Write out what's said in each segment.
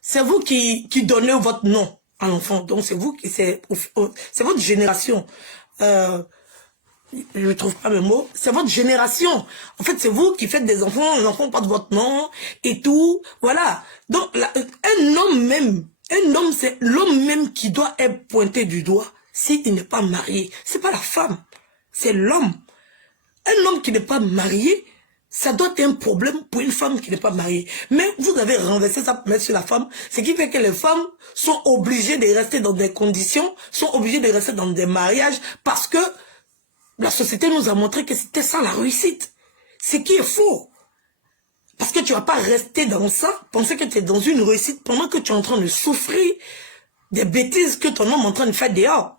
c'est vous qui donnez votre nom à l'enfant. Donc c'est vous qui, c'est votre génération. Je ne trouve pas le mot. C'est votre génération. En fait, c'est vous qui faites des enfants. Les enfants portent votre nom et tout. Voilà. Donc un homme, c'est l'homme même qui doit être pointé du doigt s'il n'est pas marié. C'est pas la femme, c'est l'homme. Un homme qui n'est pas marié, ça doit être un problème pour une femme qui n'est pas mariée. Mais vous avez renversé ça pour mettre sur la femme, ce qui fait que les femmes sont obligées de rester dans des conditions, sont obligées de rester dans des mariages, parce que la société nous a montré que c'était ça la réussite. Ce qui est faux. Parce que tu ne vas pas rester dans ça, penser que tu es dans une réussite pendant que tu es en train de souffrir des bêtises que ton homme est en train de faire dehors.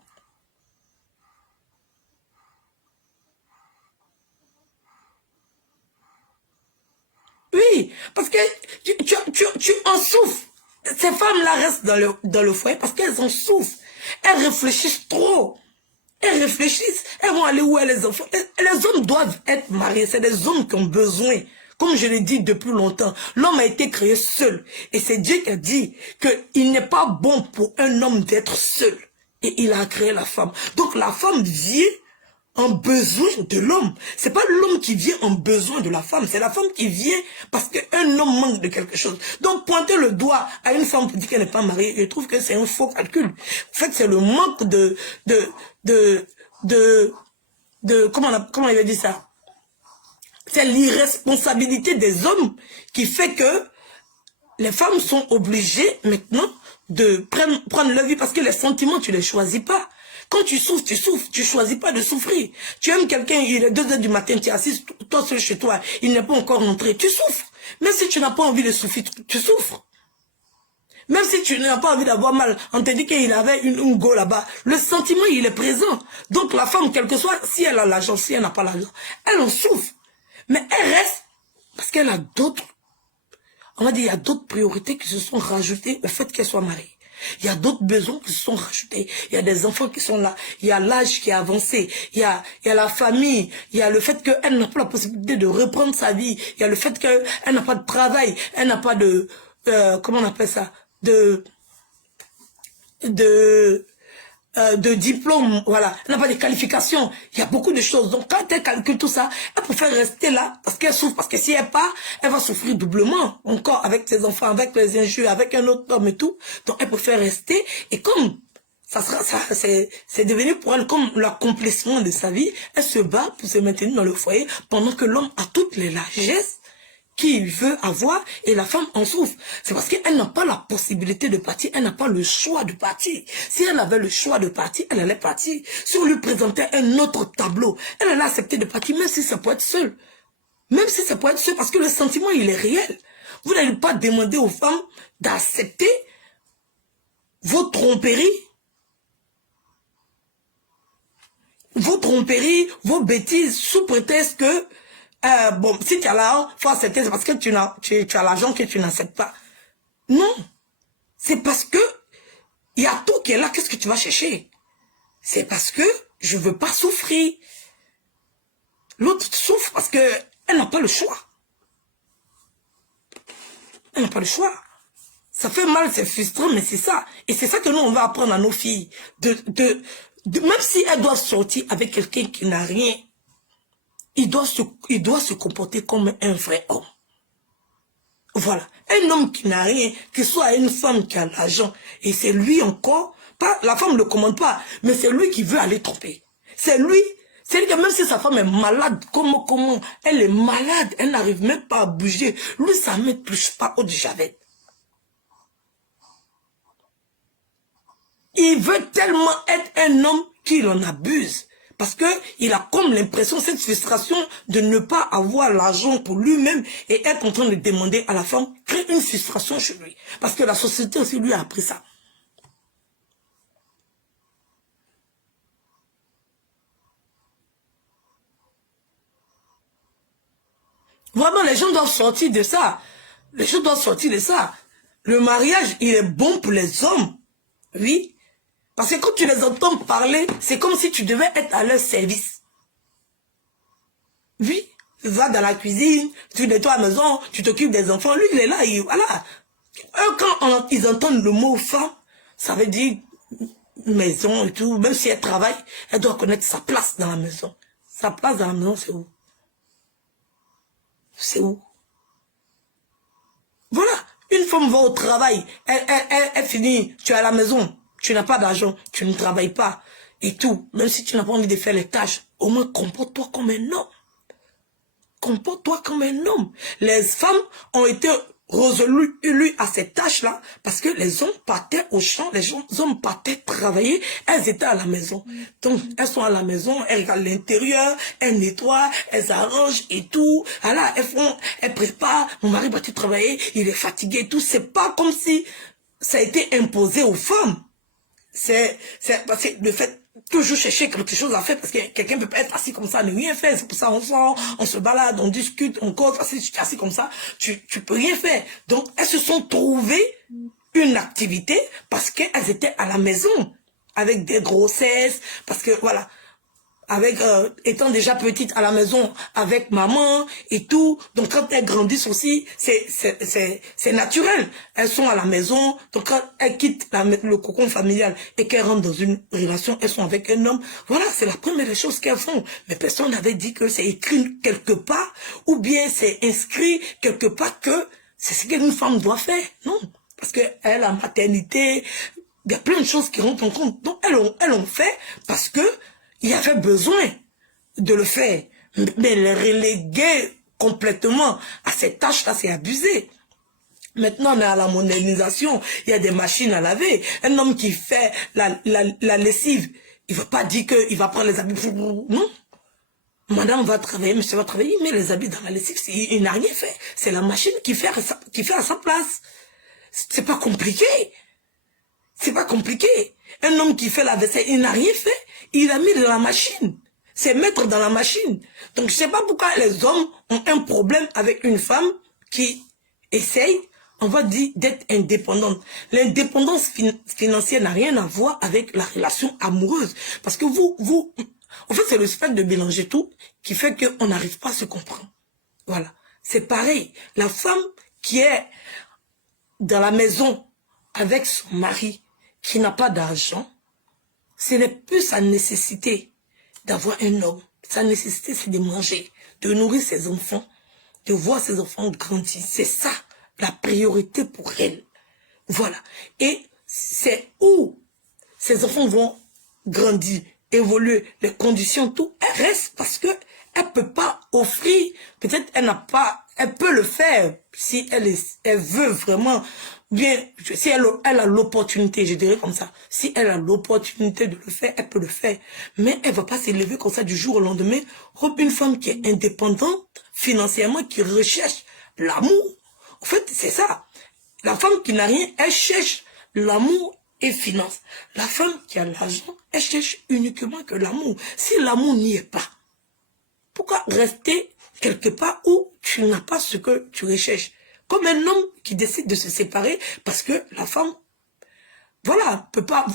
Oui, parce que tu en souffres. Ces femmes-là restent dans le foyer parce qu'elles en souffrent. Elles réfléchissent trop. Elles réfléchissent. Elles vont aller où est les enfants. Les hommes doivent être mariés. C'est des hommes qui ont besoin. Comme je l'ai dit depuis longtemps, l'homme a été créé seul. Et c'est Dieu qui a dit qu'il n'est pas bon pour un homme d'être seul. Et il a créé la femme. Donc la femme vient en besoin de l'homme. C'est pas l'homme qui vient en besoin de la femme, c'est la femme qui vient parce qu'un homme manque de quelque chose. Donc pointer le doigt à une femme pour dire qu'elle n'est pas mariée, je trouve que c'est un faux calcul. En fait, c'est le manque comment il a dit ça? C'est l'irresponsabilité des hommes qui fait que les femmes sont obligées maintenant de prendre leur vie parce que les sentiments, tu les choisis pas. Quand tu souffres, tu choisis pas de souffrir. Tu aimes quelqu'un, il est 2 h du matin, tu es assis, toi seul chez toi, il n'est pas encore rentré, tu souffres. Même si tu n'as pas envie de souffrir, tu souffres. Même si tu n'as pas envie d'avoir mal, on te dit qu'il avait une go là-bas, le sentiment, il est présent. Donc la femme, quel que soit, si elle a l'argent, si elle n'a pas l'argent, elle en souffre. Mais elle reste, parce qu'elle a d'autres, on va dire, il y a d'autres priorités qui se sont rajoutées au fait qu'elle soit mariée. Il y a d'autres besoins qui se sont rajoutés. Il y a des enfants qui sont là. Il y a l'âge qui est avancé. Il y a la famille. Il y a le fait qu'elle n'a pas la possibilité de reprendre sa vie. Il y a le fait qu'elle n'a pas de travail. Elle n'a pas de... comment on appelle ça? De diplôme, voilà. Elle n'a pas de qualification. Il y a beaucoup de choses. Donc, quand elle calcule tout ça, elle préfère rester là parce qu'elle souffre. Parce que si elle part, elle va souffrir doublement. Encore avec ses enfants, avec les injures, avec un autre homme et tout. Donc, elle préfère rester. Et comme c'est devenu pour elle comme l'accomplissement de sa vie, elle se bat pour se maintenir dans le foyer pendant que l'homme a toutes les largesses qu'il veut avoir et la femme en souffre. C'est parce qu'elle n'a pas la possibilité de partir, elle n'a pas le choix de partir. Si elle avait le choix de partir, elle allait partir. Si on lui présentait un autre tableau, elle allait accepter de partir, même si ça peut être seul. Même si ça peut être seul, parce que le sentiment, il est réel. Vous n'allez pas demander aux femmes d'accepter vos tromperies, vos bêtises, sous prétexte que bon, si tu as l'argent, faut accepter, c'est parce que tu as l'argent que tu n'acceptes pas. Non. C'est parce que il y a tout qui est là, qu'est-ce que tu vas chercher? C'est parce que je veux pas souffrir. L'autre souffre parce que elle n'a pas le choix. Elle n'a pas le choix. Ça fait mal, c'est frustrant, mais c'est ça. Et c'est ça que nous, on va apprendre à nos filles. Même si elles doivent sortir avec quelqu'un qui n'a rien, il doit se comporter comme un vrai homme. Voilà. Un homme qui n'a rien, que ce soit une femme qui a l'argent, et c'est lui encore, pas, la femme ne le commande pas, mais c'est lui qui veut aller tromper. C'est lui que même si sa femme est malade, comment, elle est malade, elle n'arrive même pas à bouger, lui, ça ne touche pas au javel. Il veut tellement être un homme qu'il en abuse. Parce qu'il a comme l'impression, cette frustration de ne pas avoir l'argent pour lui-même et être en train de demander à la femme, crée une frustration chez lui. Parce que la société aussi lui a appris ça. Vraiment, les gens doivent sortir de ça. Les gens doivent sortir de ça. Le mariage, il est bon pour les hommes. Oui. Parce que quand tu les entends parler, c'est comme si tu devais être à leur service. Oui, va dans la cuisine, tu nettoies la maison, tu t'occupes des enfants. Lui, il est là, voilà. Eux, quand ils entendent le mot femme, ça veut dire maison et tout. Même si elle travaille, elle doit connaître sa place dans la maison. Sa place dans la maison, c'est où? C'est où? Voilà. Une femme va au travail, elle finit, tu es à la maison, tu n'as pas d'argent, tu ne travailles pas et tout. Même si tu n'as pas envie de faire les tâches, au moins comporte-toi comme un homme. Comporte-toi comme un homme. Les femmes ont été résolues à ces tâches-là parce que les hommes partaient au champ, les hommes partaient travailler, elles étaient à la maison. Donc, elles sont à la maison, elles regardent l'intérieur, elles nettoient, elles arrangent et tout. Voilà, elles préparent. Mon mari va-tu travailler, il est fatigué et tout. C'est pas comme si ça a été imposé aux femmes. C'est parce que le fait toujours chercher quelque chose à faire parce que quelqu'un ne peut pas être assis comme ça, ne rien faire. C'est pour ça on sort, on se balade, on discute, on cause. Si tu es assis comme ça, tu peux rien faire. Donc elles se sont trouvées une activité parce qu'elles étaient à la maison avec des grossesses, parce que voilà, avec étant déjà petite à la maison avec maman et tout. Donc quand elles grandissent aussi, c'est naturel. Elles sont à la maison. Donc quand elles quittent le cocon familial et qu'elles rentrent dans une relation, elles sont avec un homme. Voilà, c'est la première des choses qu'elles font. Mais personne n'avait dit que c'est écrit quelque part ou bien c'est inscrit quelque part que c'est ce qu'une femme doit faire. Non, parce que elle, la maternité, il y a plein de choses qui rentrent en compte. Donc elles ont fait parce que il y avait besoin de le faire. Mais les reléguer complètement à ces tâches-là, c'est abusé. Maintenant, on est à la modernisation. Il y a des machines à laver. Un homme qui fait la lessive, il ne veut pas dire qu'il va prendre les habits. Non. Madame va travailler, monsieur va travailler, il met les habits dans la lessive. Il n'a rien fait. C'est la machine qui fait à sa place. C'est pas compliqué. C'est pas compliqué. Un homme qui fait la vaisselle, il n'a rien fait. Il a mis dans la machine. C'est mettre dans la machine. Donc, je sais pas pourquoi les hommes ont un problème avec une femme qui essaye, on va dire, d'être indépendante. L'indépendance financière n'a rien à voir avec la relation amoureuse. Parce que en fait, c'est le fait de mélanger tout qui fait qu'on n'arrive pas à se comprendre. Voilà. C'est pareil. La femme qui est dans la maison avec son mari, qui n'a pas d'argent, ce n'est plus sa nécessité d'avoir un homme. Sa nécessité, c'est de manger, de nourrir ses enfants, de voir ses enfants grandir. C'est ça, la priorité pour elle. Voilà. Et c'est où ces enfants vont grandir, évoluer, les conditions, tout. Elle reste parce que elle peut pas offrir. Peut-être elle n'a pas, elle peut le faire si elle veut vraiment. Bien, si elle a l'opportunité, je dirais comme ça, si elle a l'opportunité de le faire, elle peut le faire. Mais elle va pas s'élever comme ça du jour au lendemain. Une femme qui est indépendante financièrement, qui recherche l'amour. En fait, c'est ça. La femme qui n'a rien, elle cherche l'amour et finance. La femme qui a l'argent, elle cherche uniquement que l'amour. Si l'amour n'y est pas, pourquoi rester quelque part où tu n'as pas ce que tu recherches? Comme un homme qui décide de se séparer parce que la femme, voilà, peut pas...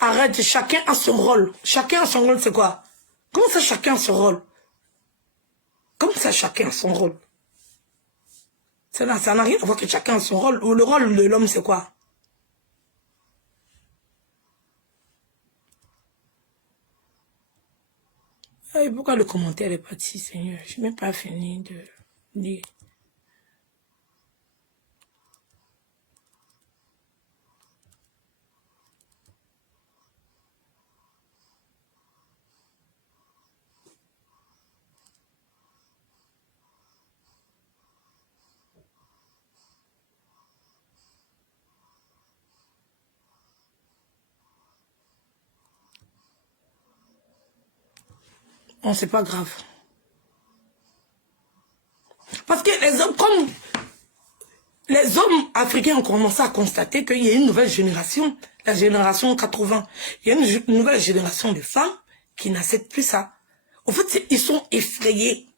Arrête, chacun a son rôle. Chacun a son rôle, c'est quoi? Comment ça, chacun a son rôle? Comment ça, chacun a son rôle? Ça n'a rien à voir que chacun a son rôle. Ou le rôle de l'homme, c'est quoi? Et pourquoi le commentaire est parti, Seigneur? Je n'ai même pas fini de lire. Non, c'est pas grave. Parce que les hommes, comme les hommes Africains ont commencé à constater qu'il y a une nouvelle génération, la génération 80. Il y a une nouvelle génération de femmes qui n'acceptent plus ça. En fait, ils sont effrayés.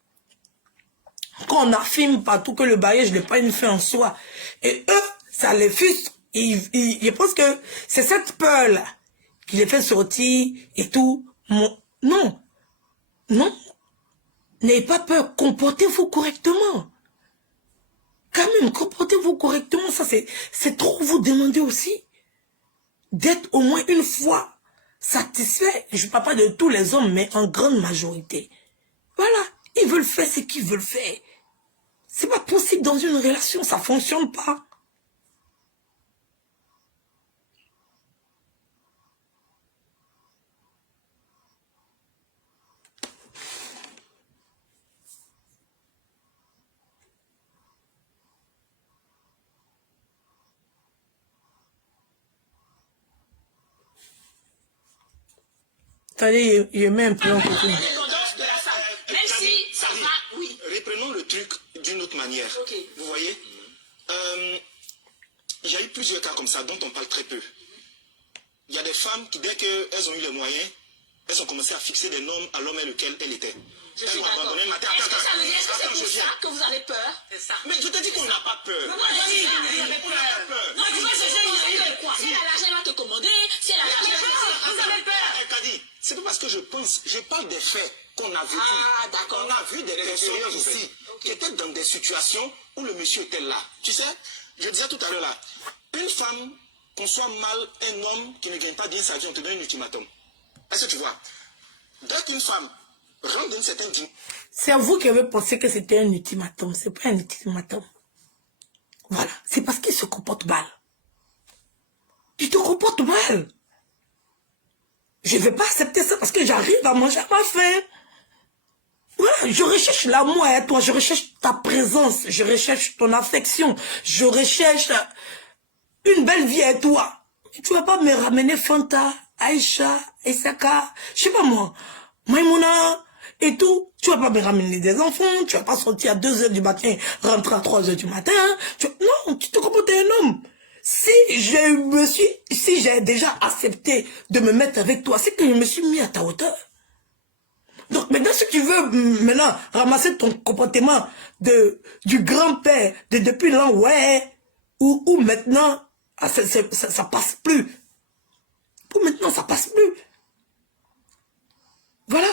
Quand on affirme partout que le mariage n'est pas une fin en soi. Et eux, ça les frustre. Ils pensent que c'est cette peur-là qui les fait sortir et tout. Non. Non. N'ayez pas peur. Comportez-vous correctement. Quand même, comportez-vous correctement. Ça, c'est trop vous demander aussi d'être au moins une fois satisfait. Je ne parle pas de tous les hommes, mais en grande majorité. Voilà. Ils veulent faire ce qu'ils veulent faire. C'est pas possible dans une relation. Ça fonctionne pas. Attendez, je mets un peu en côté. Même si ça va, oui. Reprenons le truc d'une autre manière. Okay. Vous voyez, il y a eu plusieurs cas comme ça dont on parle très peu. Il y a des femmes qui, dès qu'elles ont eu les moyens, elles ont commencé à fixer des normes à l'homme avec lequel elles étaient. Je suis d'accord. Est-ce que c'est pour ça que vous avez peur? C'est ça. Mais je te dis qu'on n'a pas peur. Non, vous avez peur. Non, si la l'argent va te commander, si la l'argent vous avez peur. C'est pas parce que je parle des faits qu'on a vécu. Ah, d'accord. On a vu des personnes ici qui étaient dans des situations où le monsieur était là. Tu sais, je disais tout à l'heure là, une femme conçoit mal un homme qui ne gagne pas bien sa vie, on te donne un ultimatum. Est-ce que tu vois? Dès qu'une femme rentre dans une certaine dimension. C'est à vous qui avez pensé que c'était un ultimatum. C'est pas un ultimatum. Voilà. C'est parce qu'il se comporte mal. Tu te comportes mal. Je ne vais pas accepter ça parce que j'arrive à manger à ma faim. Voilà, je recherche l'amour à toi, je recherche ta présence, je recherche ton affection, je recherche une belle vie à toi. Tu ne vas pas me ramener Fanta, Aïcha, Isaka, je sais pas moi, Maïmouna et tout. Tu ne vas pas me ramener des enfants, tu ne vas pas sortir à 2 h du matin, rentrer à 3 h du matin. Non, tu te comportes un homme. Si j'ai déjà accepté de me mettre avec toi, c'est que je me suis mis à ta hauteur. Donc maintenant, si tu veux maintenant ramasser ton comportement du grand-père depuis l'an, ouais, ou maintenant, ça passe plus. Pour maintenant, ça passe plus. Voilà.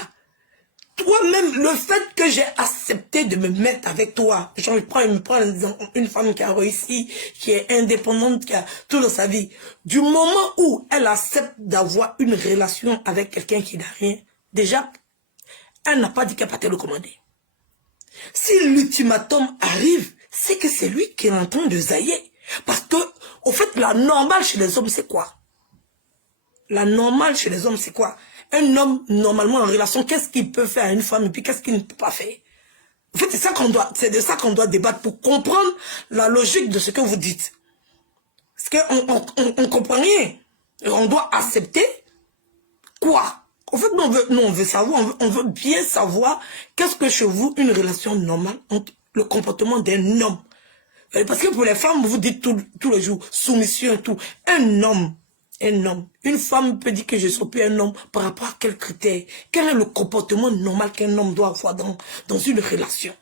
Toi-même, le fait que j'ai accepté de me mettre avec toi, je prends une femme qui a réussi, qui est indépendante, qui a tout dans sa vie. Du moment où elle accepte d'avoir une relation avec quelqu'un qui n'a rien, déjà, elle n'a pas dit qu'elle va te le commander. Si l'ultimatum arrive, c'est que c'est lui qui est en train de zailler. Parce que, au fait, la normale chez les hommes, c'est quoi? La normale chez les hommes, c'est quoi? Un homme, normalement, en relation, qu'est-ce qu'il peut faire à une femme et puis qu'est-ce qu'il ne peut pas faire? En fait, c'est de ça qu'on doit débattre pour comprendre la logique de ce que vous dites. Parce qu'on ne comprend rien. Et on doit accepter quoi? En fait, on veut savoir, on veut bien savoir qu'est-ce que chez vous, une relation normale entre le comportement d'un homme. Parce que pour les femmes, vous dites tous les jours, soumission et tout. Un homme, une femme peut dire que je ne suis plus un homme par rapport à quels critères? Quel est le comportement normal qu'un homme doit avoir dans une relation?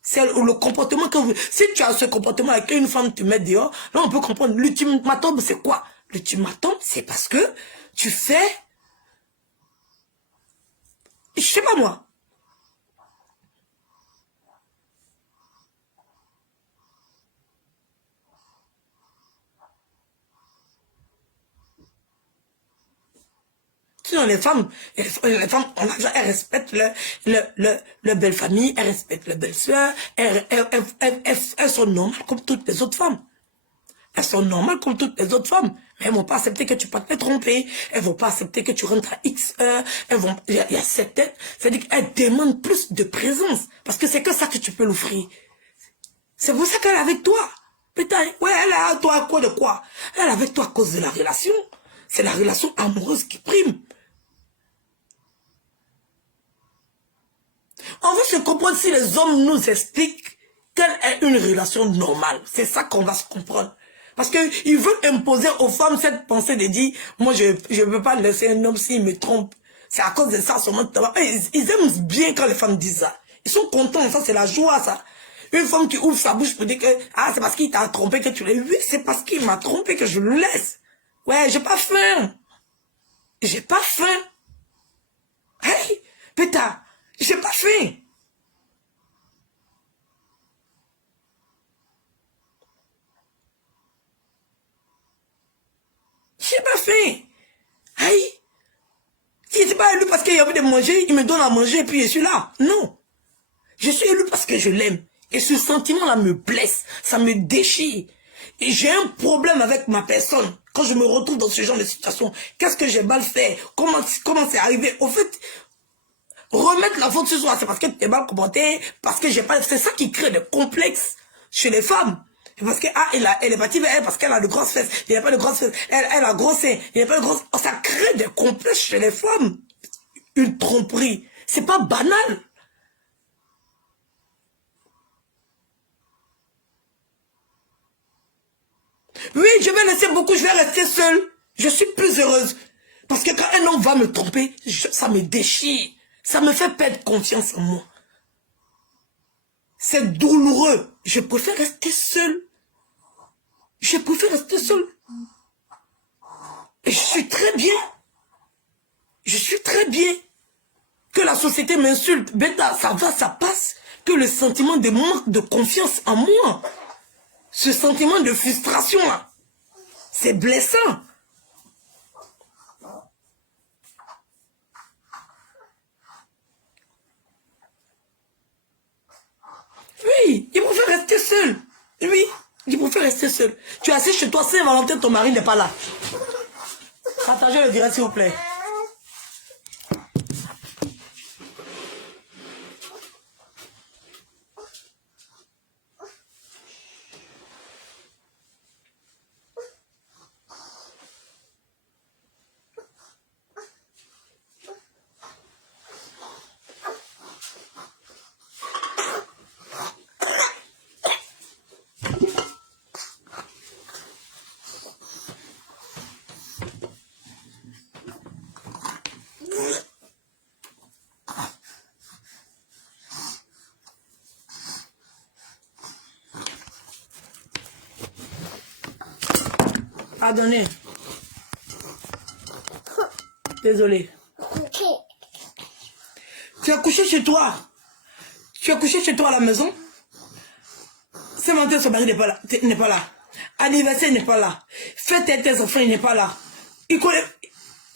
C'est le comportement que vous... Si tu as ce comportement avec une femme, tu mets dehors, là on peut comprendre. L'ultimatum, c'est quoi? L'ultimatum, c'est parce que tu fais... Je sais pas moi. Sinon, les femmes, elles respectent leur belle famille, elles respectent leur belle soeur, elles sont normales comme toutes les autres femmes. Elles sont normales comme toutes les autres femmes. Mais elles ne vont pas accepter que tu peux te tromper. Elles ne vont pas accepter que tu rentres à X heures. Il y a certaines, c'est-à-dire qu'elles demandent plus de présence. Parce que c'est que ça que tu peux l'offrir. C'est pour ça qu'elle est avec toi. Putain, ouais, elle est avec toi à quoi de quoi? Elle est avec toi à cause de la relation. C'est la relation amoureuse qui prime. On veut se comprendre si les hommes nous expliquent quelle est une relation normale. C'est ça qu'on va se comprendre. Parce qu'ils veulent imposer aux femmes cette pensée de dire, moi je ne peux pas laisser un homme s'il me trompe. C'est à cause de ça seulement. Ils aiment bien quand les femmes disent ça. Ils sont contents, ça c'est la joie ça. Une femme qui ouvre sa bouche pour dire que ah, c'est parce qu'il t'a trompé que tu l'as. Oui, c'est parce qu'il m'a trompé que je le laisse. Ouais, j'ai pas faim. J'ai pas faim. Hey, putain, j'ai pas faim. J'ai pas faim. Hey, il n'était pas élu parce qu'il y avait de manger, il me donne à manger et puis je suis là. Non. Je suis élu parce que je l'aime. Et ce sentiment-là me blesse, ça me déchire. Et j'ai un problème avec ma personne quand je me retrouve dans ce genre de situation. Qu'est-ce que j'ai mal fait? Comment c'est arrivé? Au fait, remettre la faute sur soi, c'est parce que tu es mal comporté, parce que j'ai pas... C'est ça qui crée des complexes chez les femmes. Parce que, ah, elle est partie vers elle parce qu'elle a de grosses fesses. Il n'y a pas de grosses fesses. Elle a grossé. Il n'y a pas de grosses... Oh, ça crée des complexes chez les femmes. Une tromperie. C'est pas banal. Oui, je vais laisser beaucoup, je vais rester seule. Je suis plus heureuse. Parce que quand un homme va me tromper, ça me déchire. Ça me fait perdre confiance en moi. C'est douloureux. Je préfère rester seule. Je préfère rester seule. Et je suis très bien. Je suis très bien. Que la société m'insulte. Bêta, ça va, ça passe. Que le sentiment de manque de confiance en moi. Ce sentiment de frustration là. C'est blessant. Oui, il préfère rester seul. Oui, il préfère rester seul. Tu es assis chez toi, Saint-Valentin, ton mari n'est pas là. Partagez le direct, s'il vous plaît. Pardonnez. Désolé. Tu as couché chez toi. Tu as couché chez toi à la maison. Saint-Valentin, son mari n'est pas là. N'est pas là. Anniversaire n'est pas là. Fête tes enfants, il n'est pas là. Il connaît.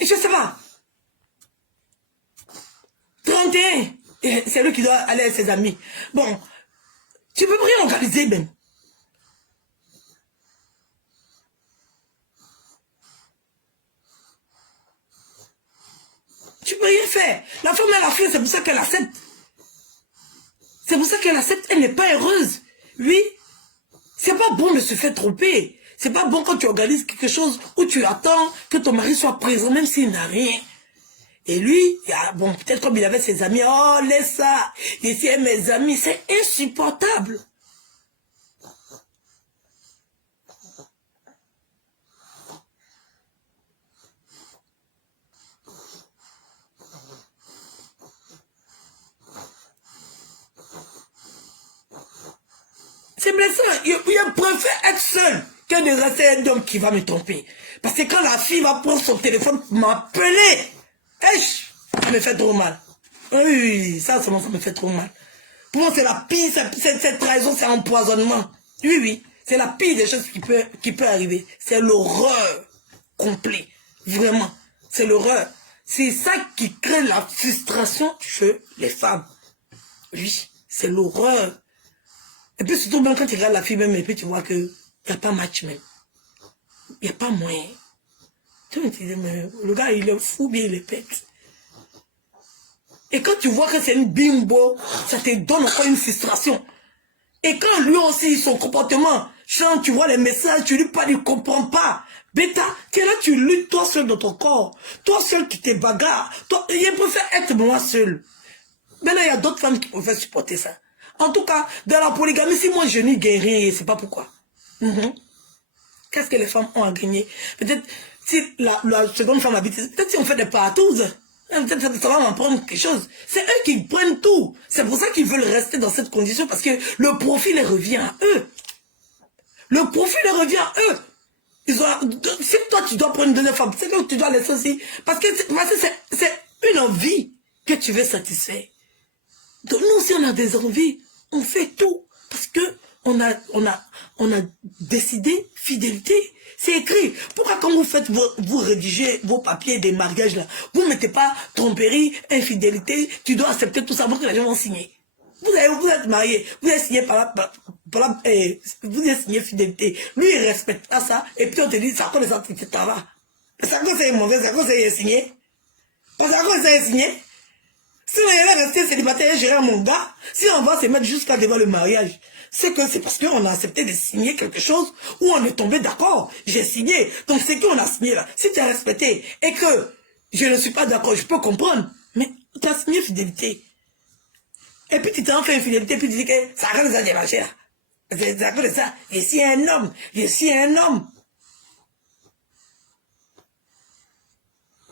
Je sais pas. 31. C'est lui qui doit aller avec ses amis. Bon. Tu peux rien organiser même. Tu peux rien faire. La femme, elle a fait, c'est pour ça qu'elle accepte. C'est pour ça qu'elle accepte, elle n'est pas heureuse. Oui. C'est pas bon de se faire tromper. C'est pas bon quand tu organises quelque chose où tu attends que ton mari soit présent, même s'il n'a rien. Et lui, bon, peut-être comme il avait ses amis, oh, laisse ça. Ici, mes amis, c'est insupportable. C'est blessant. Je préfère être seul que de rester un homme qui va me tromper. Parce que quand la fille va prendre son téléphone pour m'appeler, ça me fait trop mal. Oui, ça me fait trop mal. Pour moi, c'est la pire, cette trahison, c'est empoisonnement. Oui, oui, c'est la pire des choses qui peut arriver. C'est l'horreur complète. Vraiment, c'est l'horreur. C'est ça qui crée la frustration chez les femmes. Oui, c'est l'horreur. Et puis surtout, même quand tu regardes la fille même, et puis tu vois que il n'y a pas match même. Il n'y a pas moyen. Tu me dis, mais le gars, il est fou, bien il est pète. Et quand tu vois que c'est une bimbo, ça te donne encore une frustration. Et quand lui aussi, son comportement change, tu vois les messages, tu lui parles, il ne comprend pas. Bêta, tu es là, tu luttes toi seul dans ton corps. Toi seul, tu te bagarres. Toi, il préfère être moi seul. Maintenant, il y a d'autres femmes qui préfèrent supporter ça. En tout cas, dans la polygamie, si moi je n'y gagne rien, c'est pas pourquoi. Qu'est-ce que les femmes ont à gagner? Peut-être si la seconde femme habite, peut-être si on fait des partous, peut-être ça va m'apprendre quelque chose. C'est eux qui prennent tout. C'est pour ça qu'ils veulent rester dans cette condition, parce que le profit les revient à eux. Le profit les revient à eux. Si toi tu dois prendre une deuxième femme, c'est que tu dois laisser aussi. Parce que c'est une envie que tu veux satisfaire. Donc nous aussi on a des envies, on fait tout. Parce que on a décidé fidélité. C'est écrit. Pourquoi quand vous rédigez vos papiers des mariages là, vous ne mettez pas tromperie, infidélité, tu dois accepter tout ça avant que les gens vont signer. Vous êtes marié, vous êtes signé vous êtes signé fidélité. Lui il respecte pas ça, et puis on te dit ça cause ça va. Ça cause c'est mauvais, ça cause c'est signé. Parce que ça cause c'est signé. Si on est resté célibataire, gérer mon gars, si on va se mettre jusqu'à devant le mariage, c'est parce qu'on a accepté de signer quelque chose où on est tombé d'accord. J'ai signé. Donc c'est qu'on a signé là. Si tu as respecté et que je ne suis pas d'accord, je peux comprendre. Mais tu as signé fidélité. Et puis tu t'en fais infidélité, puis tu dis que ça arrête ça démarcher là. C'est à cause de ça. Je suis un homme. Je suis un homme.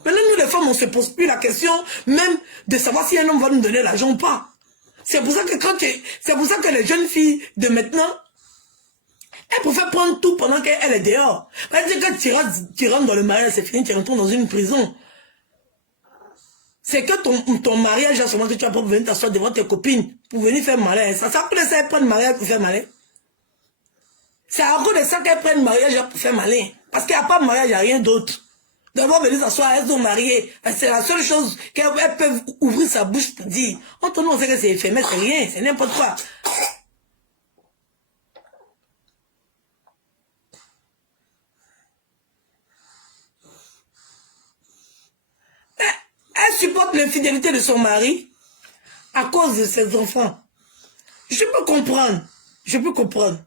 Maintenant, nous les femmes, on ne se pose plus la question même de savoir si un homme va nous donner l'argent ou pas. C'est pour ça que c'est pour ça que les jeunes filles de maintenant, elles préfèrent prendre tout pendant qu'elle est dehors. C'est-à-dire que tu rentres dans le mariage, c'est fini, tu retournes dans une prison. C'est que ton mariage, à ce moment que tu vas pas venir t'asseoir devant tes copines pour venir faire malin. Ça peut laisser elle prendre mariage pour faire malin. C'est à cause de ça qu'elle prend le mariage pour faire malin. Parce qu'il n'y a pas de mariage, il n'y a rien d'autre. D'abord venir s'asseoir, elles sont mariées. C'est la seule chose qu'elles peuvent ouvrir sa bouche pour dire. Entre nous, on sait que c'est éphémère, c'est rien, c'est n'importe quoi. Elle supporte l'infidélité de son mari à cause de ses enfants. Je peux comprendre. Je peux comprendre.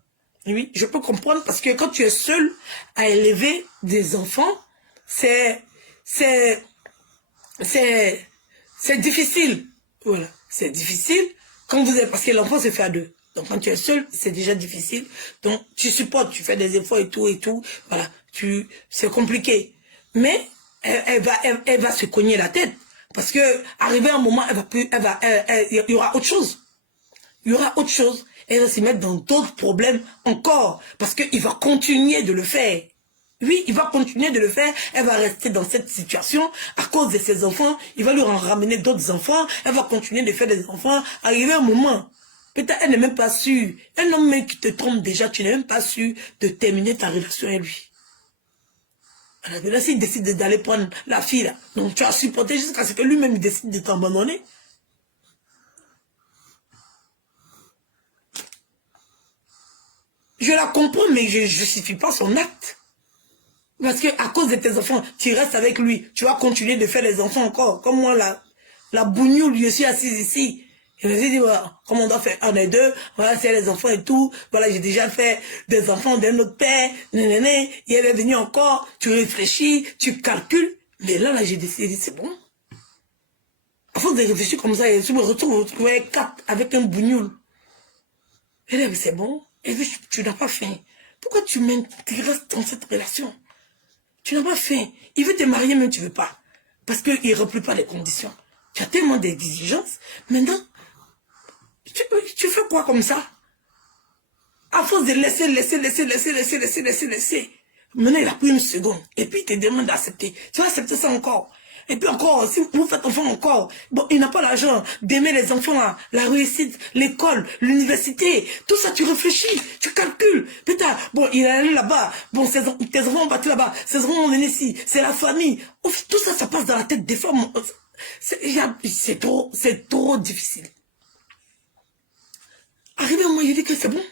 Oui, je peux comprendre parce que quand tu es seul à élever des enfants, c'est difficile. Voilà, c'est difficile quand vous êtes, parce que l'enfant se fait à deux. Donc quand tu es seul, c'est déjà difficile. Donc tu supportes, tu fais des efforts et tout. Voilà, c'est compliqué. Mais elle va se cogner la tête parce que arrivé un moment, il y aura autre chose. Il y aura autre chose. Elle va se mettre dans d'autres problèmes encore parce qu'il va continuer de le faire. Oui, il va continuer de le faire. Elle va rester dans cette situation à cause de ses enfants. Il va lui en ramener d'autres enfants. Elle va continuer de faire des enfants. Arrivé un moment, peut-être elle n'est même pas sûre. Un homme qui te trompe déjà, tu n'es même pas sûr de terminer ta relation avec lui. Alors là, s'il décide d'aller prendre la fille, là, donc tu as supporté jusqu'à ce que lui-même décide de t'abandonner. Je la comprends, mais je ne justifie pas son acte. Parce que à cause de tes enfants, tu restes avec lui. Tu vas continuer de faire les enfants encore. Comme moi, la bougnoule, je suis assise ici. Je me suis dit, voilà, comme on doit faire un et deux, voilà, c'est les enfants et tout. Voilà, j'ai déjà fait des enfants d'un autre père. Nénéné, il est venu encore. Tu réfléchis, tu calcules. Mais là, j'ai décidé, c'est bon. À force de réfléchir comme ça, je me retrouve avec 4 avec un bougnoule. Et là, c'est bon. Et puis, tu n'as pas faim. Pourquoi tu restes dans cette relation? Tu n'as pas faim. Il veut te marier, même tu ne veux pas. Parce qu'il ne remplit pas les conditions. Tu as tellement d'exigences. Maintenant, tu fais quoi comme ça? À force de laisser. Maintenant, il a pris une seconde. Et puis, il te demande d'accepter. Tu vas accepter ça encore. Et puis encore, si vous faites enfant encore, bon, il n'a pas l'argent d'aimer les enfants, là, la réussite, l'école, l'université, tout ça, tu réfléchis, tu calcules. Putain, bon, il est allé là-bas, bon, tes enfants ont battu là-bas, ses enfants ont venu ici, c'est la famille. Tout ça, ça passe dans la tête des femmes. C'est trop difficile. Arrivé à moi, il dit que c'est bon.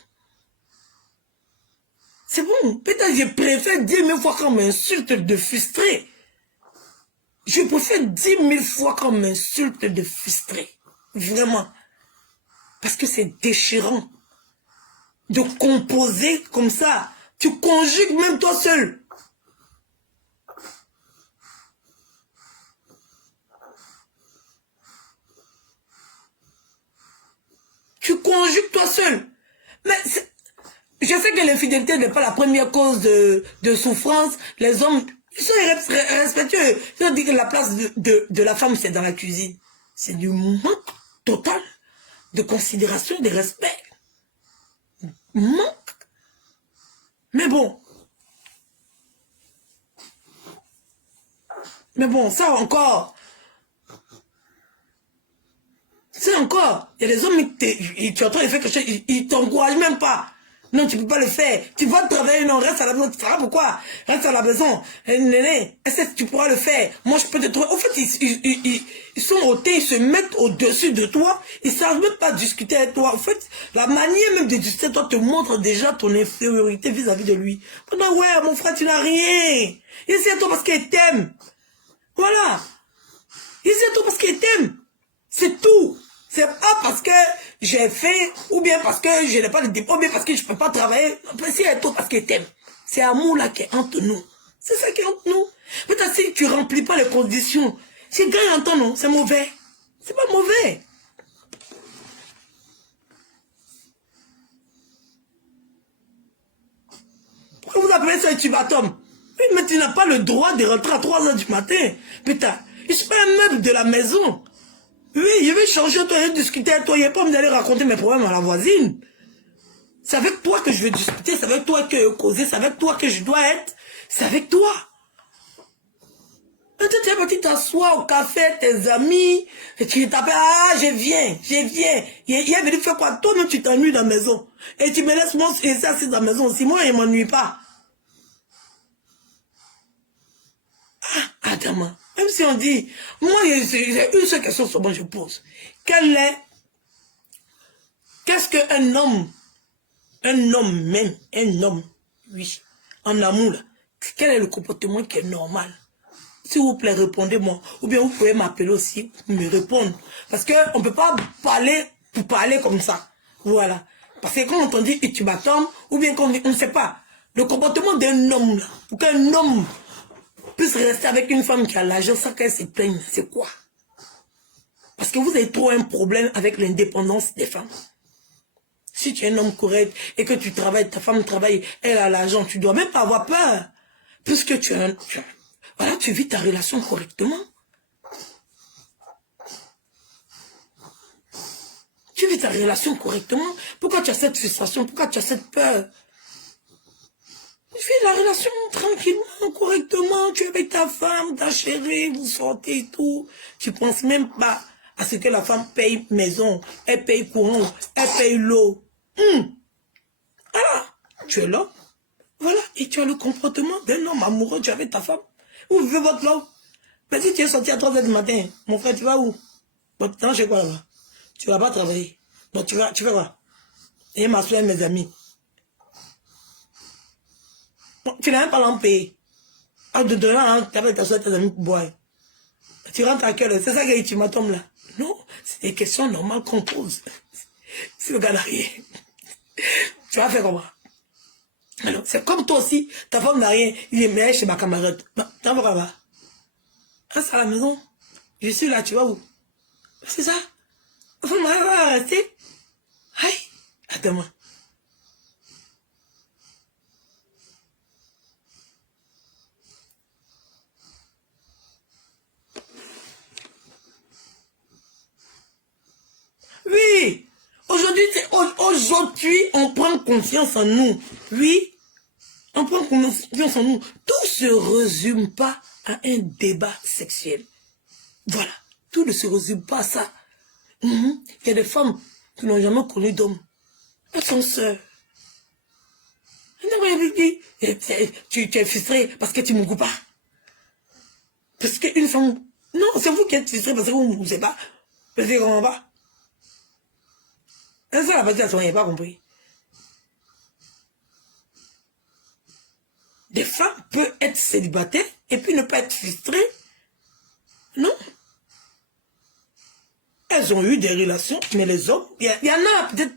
C'est bon. Peut-être je préfère 10 000 fois qu'on m'insulte de frustré. Je préfère 10 000 fois qu'on m'insulte de frustré. Vraiment. Parce que c'est déchirant. De composer comme ça. Tu conjugues même toi seul. Tu conjugues toi seul. Mais je sais que l'infidélité n'est pas la première cause de souffrance. Les hommes, ils sont respectueux. Ils ont dit que la place de la femme, c'est dans la cuisine. C'est du manque total de considération et de respect. Manque. Mais bon. Mais bon, ça encore. C'est encore. Il y a des hommes qui tu entends les faire quelque chose, ils t'encouragent même pas. Non, tu peux pas le faire. Tu vas travailler, non, reste à la maison. Tu feras pourquoi? Reste à la maison. Néné, est-ce que tu pourras le faire? Moi, je peux te trouver. En fait, ils sont ôtés, ils se mettent au-dessus de toi. Ils savent même pas discuter avec toi. En fait, la manière même de discuter avec toi te montre déjà ton infériorité vis-à-vis de lui. Non, ouais, mon frère, tu n'as rien. Il est à toi parce qu'il t'aime. Voilà. Il est à toi parce qu'il t'aime. C'est tout. C'est pas parce que j'ai fait, ou bien parce que je n'ai pas de diplôme, ou bien parce que je ne peux pas travailler. C'est tout parce qu'il t'aime. C'est l'amour là qui est entre nous. C'est ça qui est entre nous. Peut-être si tu ne remplis pas les conditions, si gagne en ton nom, c'est mauvais. C'est pas mauvais. Pourquoi vous appelez ça un ultimatum? Oui, mais tu n'as pas le droit de rentrer à 3 h du matin. Putain, je suis pas un meuble de la maison. Oui, je vais changer toi, je vais discuter avec toi. Il n'y a pas d'aller raconter mes problèmes à la voisine. C'est avec toi que je veux discuter, c'est avec toi que je veux causer, c'est avec toi que je dois être. C'est avec toi. Et tu es parti t'asseoir au café, tes amis, et tu t'appelles, ah, je viens. Il est venu faire quoi? Toi-même, tu t'ennuies dans la maison. Et tu me laisses moi assis dans la maison aussi. Moi, il ne m'ennuie pas. Ah, Adama. Même si on dit, moi, j'ai une seule question sur moi, je pose. Qu'est-ce qu'un homme, oui, en amour, là, quel est le comportement qui est normal? S'il vous plaît, répondez-moi. Ou bien vous pouvez m'appeler aussi, me répondre. Parce qu'on ne peut pas parler pour parler comme ça. Voilà. Parce que quand on dit ultimatum, ou bien qu'on ne sait pas, le comportement d'un homme, là, pour qu'un homme puisse rester avec une femme qui a l'argent sans qu'elle se plaigne, c'est quoi? Parce que vous avez trop un problème avec l'indépendance des femmes. Si tu es un homme correct et que tu travailles, ta femme travaille, elle a l'argent, tu ne dois même pas avoir peur. Puisque voilà, tu vis ta relation correctement. Tu vis ta relation correctement. Pourquoi tu as cette frustration? Pourquoi tu as cette peur? Tu vis la relation tranquillement, correctement. Tu es avec ta femme, ta chérie, vous sortez et tout. Tu ne penses même pas à ce que la femme paye maison, elle paye courant, elle paye l'eau. Alors, tu es là. Voilà, et tu as le comportement d'un homme amoureux, tu es avec ta femme. Vous vivez votre love. Mais si tu es sorti à 3 h du matin, mon frère, tu vas où? Bon, tu vas chez quoi là-bas? Tu ne vas pas travailler. Donc tu fais quoi? Et ma soeur et mes amis. Bon, tu n'as même pas l'empayé. Ah, de demain, tu appelles ta soeur et tes amis pour boire. Tu rentres à quelle heure? C'est ça que tu m'attends là. Non, c'est des questions normales qu'on pose. Si le gars n'a rien, tu vas faire comment? Alors, c'est comme toi aussi, ta femme n'a rien, il est meilleur chez ma camarade. Tu vas voir là-bas. Reste à la maison. Je suis là, tu vas où? C'est ça. La femme va rester. Aïe, attends-moi. Oui, aujourd'hui, on prend confiance en nous. Oui, on prend confiance en nous. Tout ne se résume pas à un débat sexuel. Voilà, tout ne se résume pas à ça. Il y a des femmes qui n'ont jamais connu d'homme. Elles sont sœurs. Tu es frustré parce que tu ne me goûtes pas. Parce qu'une femme... Non, c'est vous qui êtes frustré parce que vous ne me goûtez pas. Parce que vous ne comprenez pas. C'est ça la partie à son, il n'a pas compris. Des femmes peuvent être célibataires et puis ne pas être frustrées. Non. Elles ont eu des relations, mais les hommes, il y en a peut-être,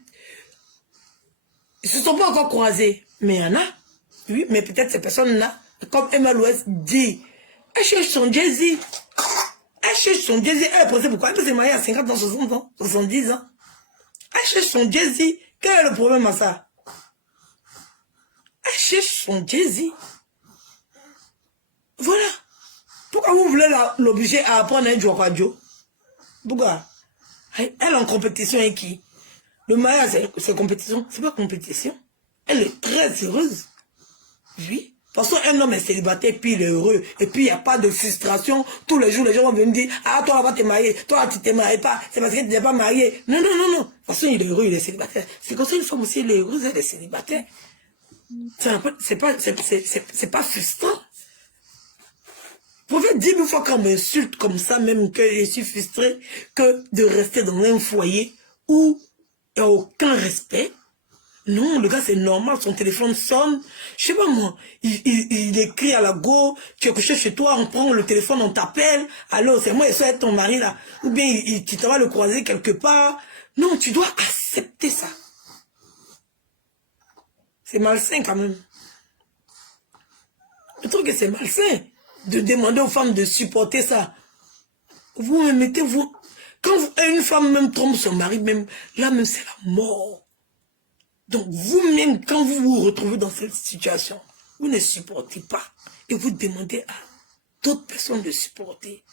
ils ne se sont pas encore croisés, mais il y en a. Oui, mais peut-être ces personnes-là, comme Emma Louest dit, elles cherchent son Jay-Z. Elles cherchent son Jay-Z. Elle est posée pourquoi? Elle peut se marier à 50 ans, 60 ans, 70 ans. Elle cherche son Jay-Z. Quel est le problème à ça? cherche son Jay-Z. Voilà. Pourquoi vous voulez l'obliger à apprendre un jour radio? Pourquoi? Elle en compétition avec qui? Le mariage, c'est compétition. C'est pas compétition. Elle est très heureuse. Oui. Parce qu'un homme est célibataire, puis il est heureux. Et puis il n'y a pas de frustration. Tous les jours, les gens vont venir dire, ah, toi là-bas, t'es marié. Toi, tu t'es marié pas. C'est parce que tu n'es pas marié. Non, non, non, non. De toute façon, il est heureux, il est célibataire. C'est comme ça, une femme aussi, elle est heureuse, elle est célibataire. C'est pas frustrant. Vous pouvez dire une fois qu'on m'insulte comme ça, même que je suis frustré, que de rester dans un foyer où il n'y a aucun respect. Non, le gars, c'est normal, son téléphone sonne. Je sais pas moi, il écrit à la go, tu es couché chez toi, on prend le téléphone, on t'appelle. Alors, c'est moi et ça, ton mari là. Ou bien, tu vas le croiser quelque part. Non, tu dois accepter ça. C'est malsain quand même. Je trouve que c'est malsain de demander aux femmes de supporter ça. Vous me mettez, vous... Quand une femme même trompe son mari, même là même c'est la mort. Donc vous-même, quand vous vous retrouvez dans cette situation, vous ne supportez pas. Et vous demandez à d'autres personnes de supporter.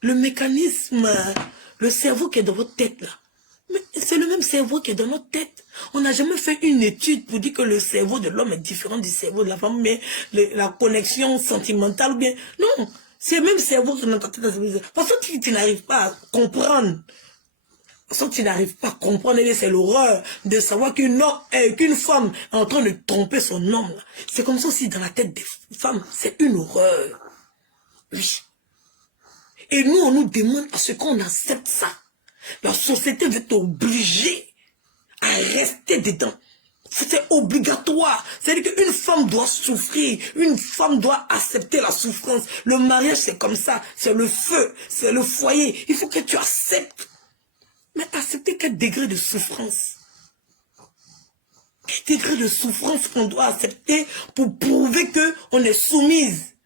Le mécanisme, le cerveau qui est dans votre tête là, c'est le même cerveau qui est dans notre tête. On n'a jamais fait une étude pour dire que le cerveau de l'homme est différent du cerveau de la femme, mais la connexion sentimentale, ou bien... Non, c'est le même cerveau qui est dans ta tête. Parce que tu n'arrives pas à comprendre. Parce que tu n'arrives pas à comprendre, c'est l'horreur de savoir qu'une femme est en train de tromper son homme. C'est comme ça aussi dans la tête des femmes. C'est une horreur. Oui. Et nous, on nous demande à ce qu'on accepte ça. La société veut t'obliger à rester dedans. C'est obligatoire. C'est-à-dire qu'une femme doit souffrir. Une femme doit accepter la souffrance. Le mariage, c'est comme ça. C'est le feu. C'est le foyer. Il faut que tu acceptes. Mais accepter quel degré de souffrance? Quel degré de souffrance qu'on doit accepter pour prouver qu'on est soumise?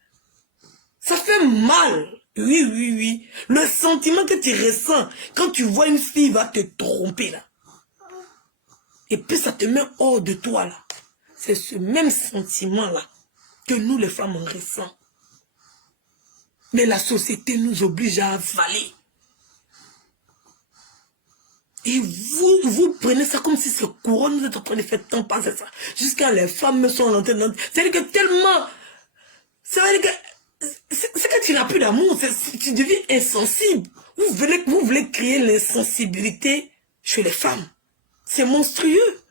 Ça fait mal. Oui, oui, oui. Le sentiment que tu ressens quand tu vois une fille va te tromper là. Et puis ça te met hors de toi là. C'est ce même sentiment là que nous les femmes on ressent. Mais la société nous oblige à avaler. Et vous prenez ça comme si c'est couronne, vous êtes en train de faire tant passer ça. Jusqu'à les femmes sont en train de... C'est-à-dire que tellement... C'est-à-dire que... C'est que tu n'as plus d'amour, tu deviens insensible. Vous voulez créer l'insensibilité chez les femmes. C'est monstrueux.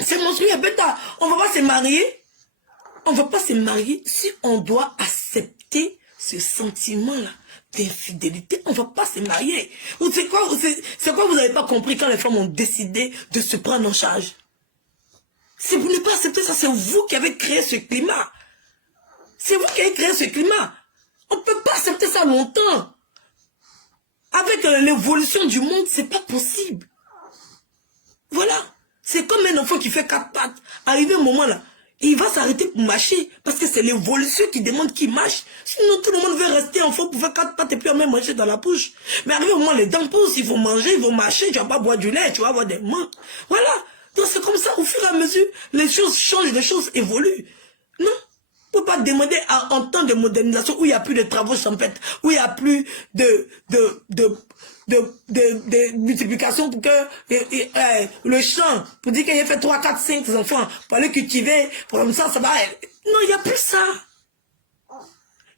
C'est monstrueux. On ne va pas se marier. On ne va pas se marier si on doit accepter ce sentiment-là d'infidélité. On ne va pas se marier. C'est quoi vous n'avez pas compris quand les femmes ont décidé de se prendre en charge? Si vous n'avez pas accepté ça, c'est vous qui avez créé ce climat. C'est vous qui avez créé ce climat. On ne peut pas accepter ça longtemps. Avec l'évolution du monde, c'est pas possible. Voilà. C'est comme un enfant qui fait 4 pattes. Arrivé un moment là, il va s'arrêter pour mâcher. Parce que c'est l'évolution qui demande qu'il mâche. Sinon, tout le monde veut rester enfant pour faire 4 pattes et puis même manger dans la bouche. Mais arrivé au moment, les dents poussent, ils vont manger, ils vont mâcher. Tu vas pas boire du lait, tu vas avoir des mains. Voilà. Donc c'est comme ça, au fur et à mesure, les choses changent, les choses évoluent. Non. On ne peut pas demander en temps de modernisation où il n'y a plus de travaux champêtres, où il n'y a plus de multiplication pour que le champ, pour dire qu'il a fait 3, 4, 5 enfants, pour aller cultiver, pour comme ça va. Non, il n'y a plus ça.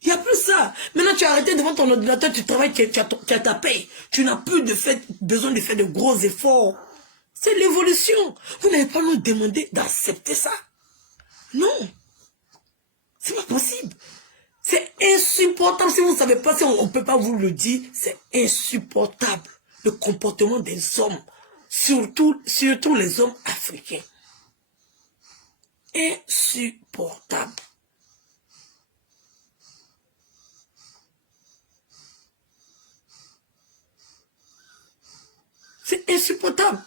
Il n'y a plus ça. Maintenant, tu as arrêté devant ton ordinateur, tu travailles, tu as ta paye. Tu n'as plus besoin de faire de gros efforts. C'est l'évolution. Vous n'avez pas nous demander d'accepter ça. Non. C'est pas possible. C'est insupportable. Si vous ne savez pas, si on ne peut pas vous le dire, c'est insupportable. Le comportement des hommes. Surtout les hommes africains. Insupportable. C'est insupportable.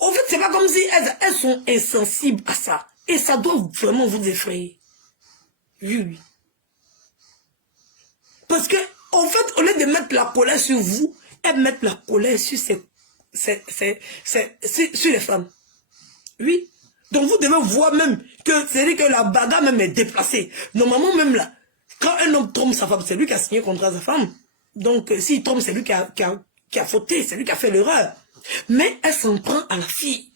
En fait, c'est pas comme si elles sont insensibles à ça. Et ça doit vraiment vous effrayer. Oui, oui. Parce que En fait, au lieu de mettre la colère sur vous, elles mettent la colère sur, sur les femmes. Oui. Donc vous devez voir même que c'est-à-dire que la bagarre même est déplacée. Normalement même là, quand un homme trompe sa femme, c'est lui qui a signé contre sa femme. Donc s'il trompe, c'est lui qui a fauté, c'est lui qui a fait l'erreur. Mais elle s'en prend à la fille.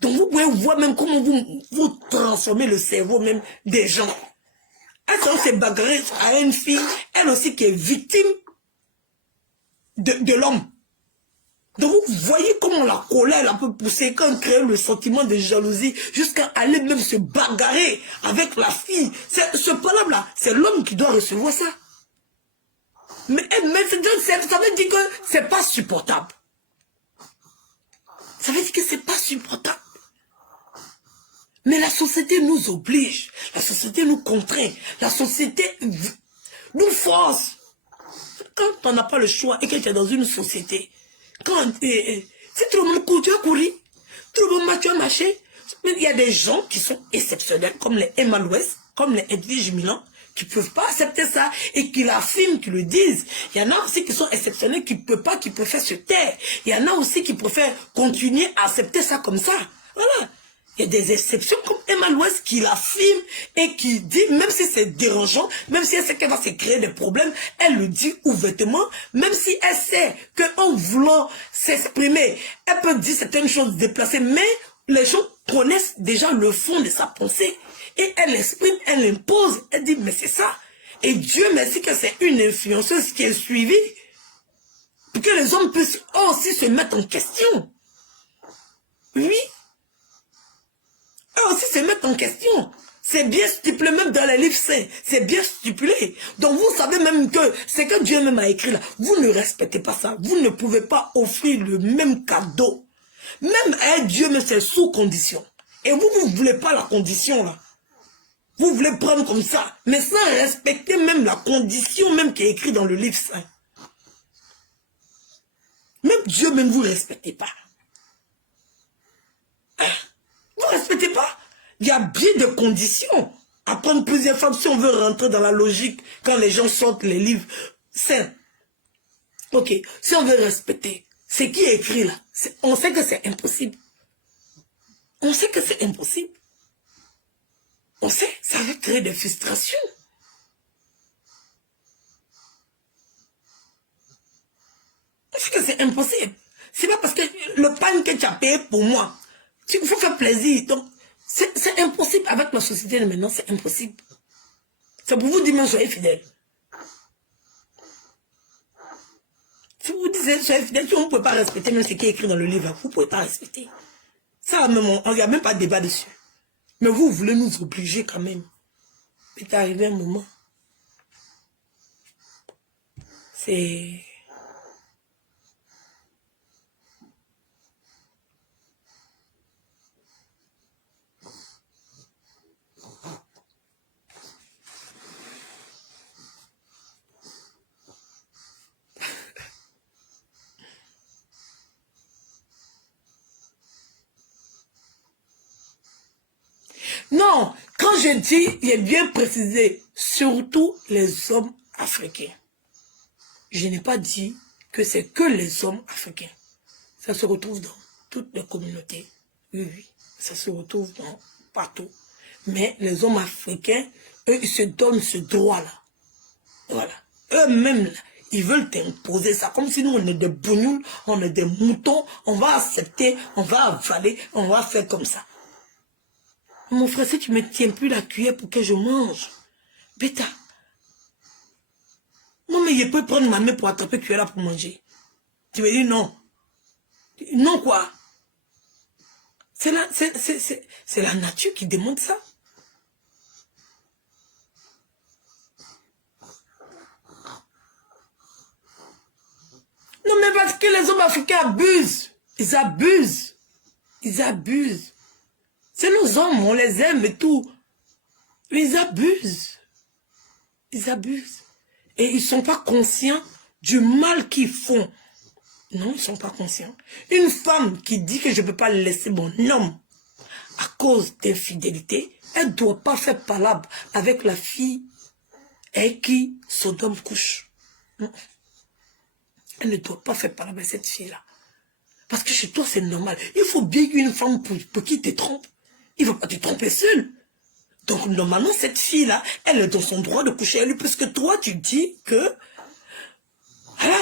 Donc vous pouvez voir même comment vous transformez le cerveau même des gens. Elle s'est bagarrée à une fille, elle aussi qui est victime de l'homme. Donc vous voyez comment la colère elle peut pousser quand on crée le sentiment de jalousie jusqu'à aller même se bagarrer avec la fille. Ce palabre-là, c'est l'homme qui doit recevoir ça. Mais ça veut dire que c'est pas supportable. Ça veut dire que c'est pas supportable. Mais la société nous oblige, la société nous contraint, la société nous force. Quand on n'a pas le choix et que tu es dans une société, si tout le monde court, tu vas courir, tout le monde marche, tu vas marcher. Mais il y a des gens qui sont exceptionnels, comme les Emma Louest, comme les Edwige Milan, qui ne peuvent pas accepter ça et qui l'affirment, qui le disent. Il y en a aussi qui sont exceptionnels, qui ne peuvent pas, qui préfèrent se taire. Il y en a aussi qui préfèrent continuer à accepter ça comme ça. Voilà. Il y a des exceptions comme Emma Louest qui l'affirme et qui dit, même si c'est dérangeant, même si elle sait qu'elle va se créer des problèmes, elle le dit ouvertement, même si elle sait qu'en voulant s'exprimer, elle peut dire certaines choses déplacées, mais les gens connaissent déjà le fond de sa pensée. Et elle l'exprime, elle l'impose, elle dit, mais c'est ça. Et Dieu merci que c'est une influenceuse qui est suivie, pour que les hommes puissent aussi se mettre en question. Oui. Eux aussi se mettre en question. C'est bien stipulé même dans les livres saints. C'est bien stipulé. Donc vous savez même que c'est que Dieu même a écrit là. Vous ne respectez pas ça. Vous ne pouvez pas offrir le même cadeau. Même à Dieu, mais c'est sous condition. Et vous ne voulez pas la condition là. Vous voulez prendre comme ça. Mais sans respecter même la condition même qui est écrite dans le livre saint. Même Dieu même vous ne respectez pas. Hein? Vous ne respectez pas. Il y a bien des conditions à prendre plusieurs femmes si on veut rentrer dans la logique quand les gens sortent les livres saints. Ok, si on veut respecter ce qui est écrit là, on sait que c'est impossible. On sait que c'est impossible. On sait, ça va créer des frustrations. On sait que c'est impossible. C'est pas parce que le pain que tu as payé pour moi, il faut faire plaisir. Donc, c'est impossible avec la société de maintenant, c'est impossible. C'est pour vous dire, mais soyez fidèles. Si vous dites, soyez fidèles, si on ne peut pas respecter même ce qui est écrit dans le livre, vous ne pouvez pas respecter. Ça, même, il n'y a même pas de débat dessus. Mais vous voulez nous obliger quand même. Il est arrivé un moment. C'est... Non, quand je dis, il est bien précisé, surtout les hommes africains. Je n'ai pas dit que c'est que les hommes africains. Ça se retrouve dans toutes les communautés. Oui, oui, ça se retrouve partout. Mais les hommes africains, eux, ils se donnent ce droit-là. Voilà. Eux-mêmes, là, ils veulent t'imposer ça. Comme si nous, on est des bougnoules, on est des moutons, on va accepter, on va avaler, on va faire comme ça. Mon frère, si tu ne me tiens plus la cuillère pour que je mange, bêta. Non, mais je peux prendre ma main pour attraper la cuillère là pour manger. Tu me dis non. Non quoi? C'est la nature qui demande ça. Non, mais parce que les hommes africains abusent. Ils abusent. Ils abusent. C'est nos hommes, on les aime et tout. Mais ils abusent. Ils abusent. Et ils ne sont pas conscients du mal qu'ils font. Non, ils ne sont pas conscients. Une femme qui dit que je ne peux pas laisser mon homme à cause d'infidélité, elle ne doit pas faire palabre avec la fille avec qui son homme couche. Elle ne doit pas faire parler avec cette fille-là. Parce que chez toi, c'est normal. Il faut bien qu'une femme pour qui te trompe. Il ne faut pas te tromper seule. Donc, normalement, cette fille-là, elle est dans son droit de coucher avec lui. Parce que toi, tu dis que... Voilà.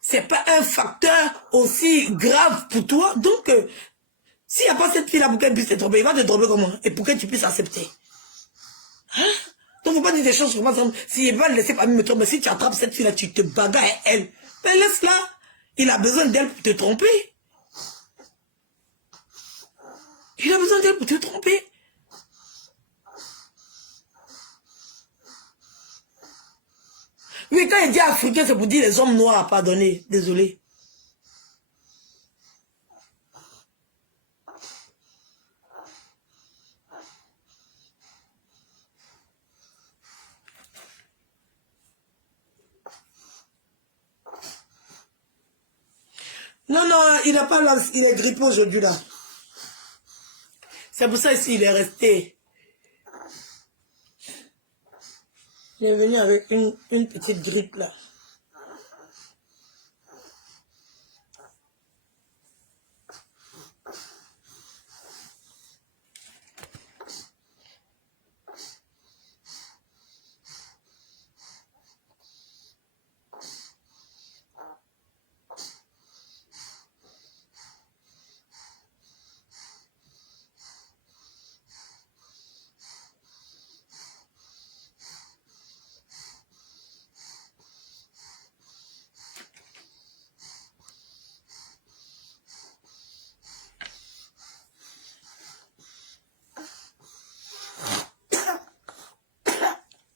C'est pas un facteur aussi grave pour toi. Donc, s'il n'y a pas cette fille-là pour qu'elle puisse te tromper, il va te tromper comment? Et pour que tu puisses accepter. Hein? Donc, il ne faut pas dire des choses comme ça. S'il ne va le laisser pas me tromper, si tu attrapes cette fille-là, tu te bagarres avec elle. Mais laisse-la. Il a besoin d'elle pour te tromper. Il a besoin d'elle pour te tromper. Oui, quand il dit africain, c'est pour dire les hommes noirs à pardonner. Désolé. Non, non, il n'a pas là, il est grippé aujourd'hui là. C'est pour ça ici, il est resté. Il est venu avec une petite grippe là.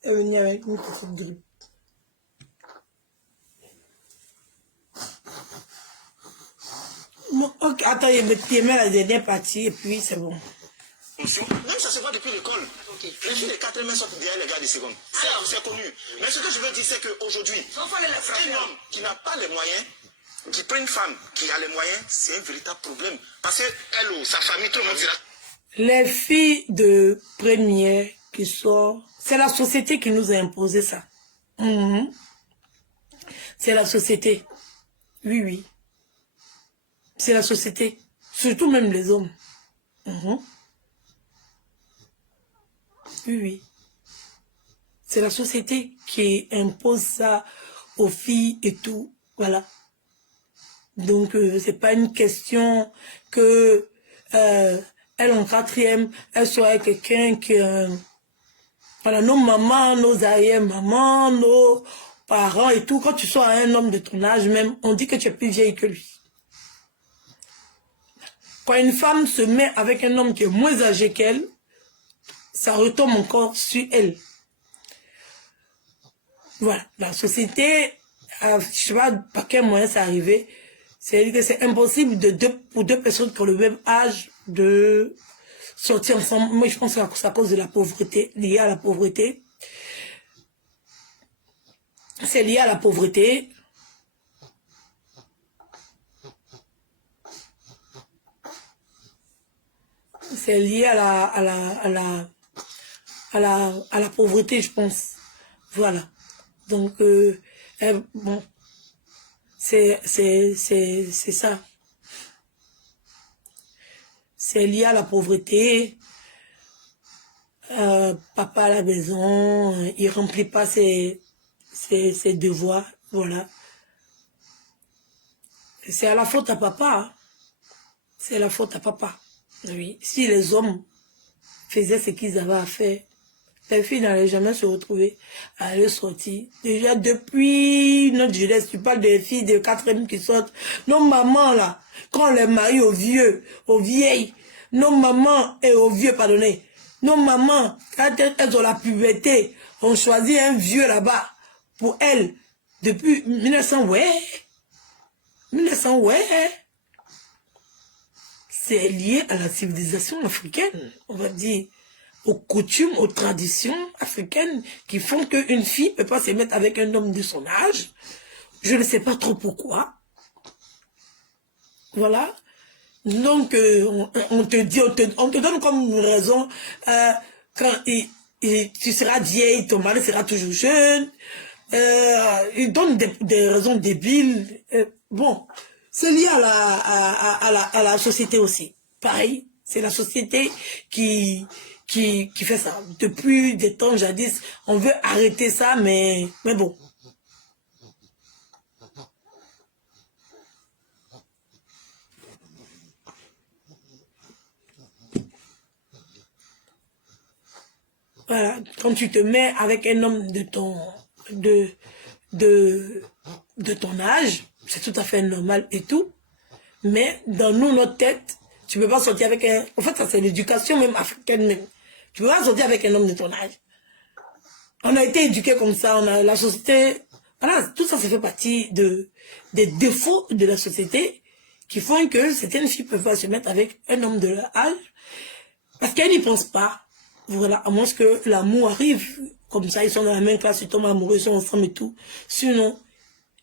Il est venu avec une petite grippe. Bon, ok, attends, il met la dernière partie et puis c'est bon. Même ça se voit depuis l'école. Okay. Les filles de 4 mains sont derrière les gars de seconde. C'est connu. Mais ce que je veux dire, c'est qu'aujourd'hui, un homme qui n'a pas les moyens, qui prend une femme qui a les moyens, c'est un véritable problème. Parce qu'elle ou sa famille, tout le monde dira. Les filles de première qui sortent, c'est la société qui nous a imposé ça. C'est la société. Oui, oui. C'est la société. Surtout même les hommes. Oui, oui. C'est la société qui impose ça aux filles et tout. Voilà. Donc, c'est pas une question que elle en 4e, elle soit quelqu'un qui... voilà, nos mamans, nos arrière-mamans, nos parents et tout. Quand tu sois un homme de ton âge même, on dit que tu es plus vieille que lui. Quand une femme se met avec un homme qui est moins âgé qu'elle, ça retombe encore sur elle. Voilà, la société, je sais pas par quel moyen c'est arrivé, c'est-à-dire que c'est impossible pour deux personnes qui ont le même âge de sortir ensemble. Moi, je pense que c'est à cause de la pauvreté, lié à la pauvreté. C'est lié à la pauvreté. C'est lié à la pauvreté, je pense. Voilà. Donc, bon, c'est ça. C'est lié à la pauvreté. Papa à la maison, il remplit pas ses devoirs. Voilà. C'est à la faute à papa. Hein. C'est la faute à papa. Oui. Si les hommes faisaient ce qu'ils avaient à faire, les filles n'allaient jamais se retrouver à aller sortir. Déjà, depuis notre jeunesse, tu parles des filles de 4e qui sortent. Nos mamans, là, quand on les marie aux vieux, aux vieilles, nos mamans et aux vieux, pardonnez, nos mamans, quand elles ont la puberté, on choisit un vieux là-bas pour elles. Depuis 1900, ouais. 1900, ouais. C'est lié à la civilisation africaine, on va dire. Aux coutumes, aux traditions africaines qui font qu'une fille ne peut pas se mettre avec un homme de son âge. Je ne sais pas trop pourquoi. Voilà. Donc, on te donne comme raison, quand tu seras vieille, ton mari sera toujours jeune. Ils donnent des raisons débiles. Bon, c'est lié à la société aussi. Pareil, c'est la société qui fait ça. Depuis des temps jadis, on veut arrêter ça, mais bon. Voilà, quand tu te mets avec un homme de ton âge, c'est tout à fait normal et tout. Mais dans notre tête, tu ne peux pas sortir avec un... En fait, ça c'est l'éducation même africaine même. Tu ne peux pas sortir avec un homme de ton âge. On a été éduqués comme ça, on a la société... Voilà, tout ça, ça fait partie des défauts de la société qui font que certaines filles peuvent pas se mettre avec un homme de leur âge parce qu'elles n'y pensent pas. Voilà, à moins que l'amour arrive, comme ça, ils sont dans la même classe, ils tombent amoureux, ils sont ensemble et tout. Sinon,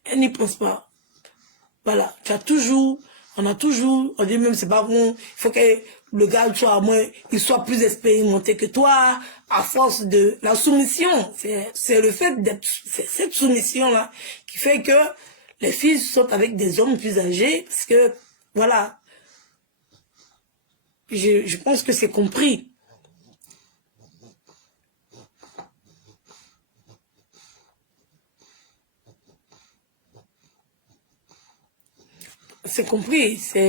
elles n'y pensent pas. Voilà, on dit même c'est pas bon, il faut que le gars soit à moins, il soit plus expérimenté que toi, à force de la soumission. C'est le fait d'être, c'est cette soumission-là qui fait que les filles sortent avec des hommes plus âgés, parce que, voilà, je pense que c'est compris. C'est compris, ça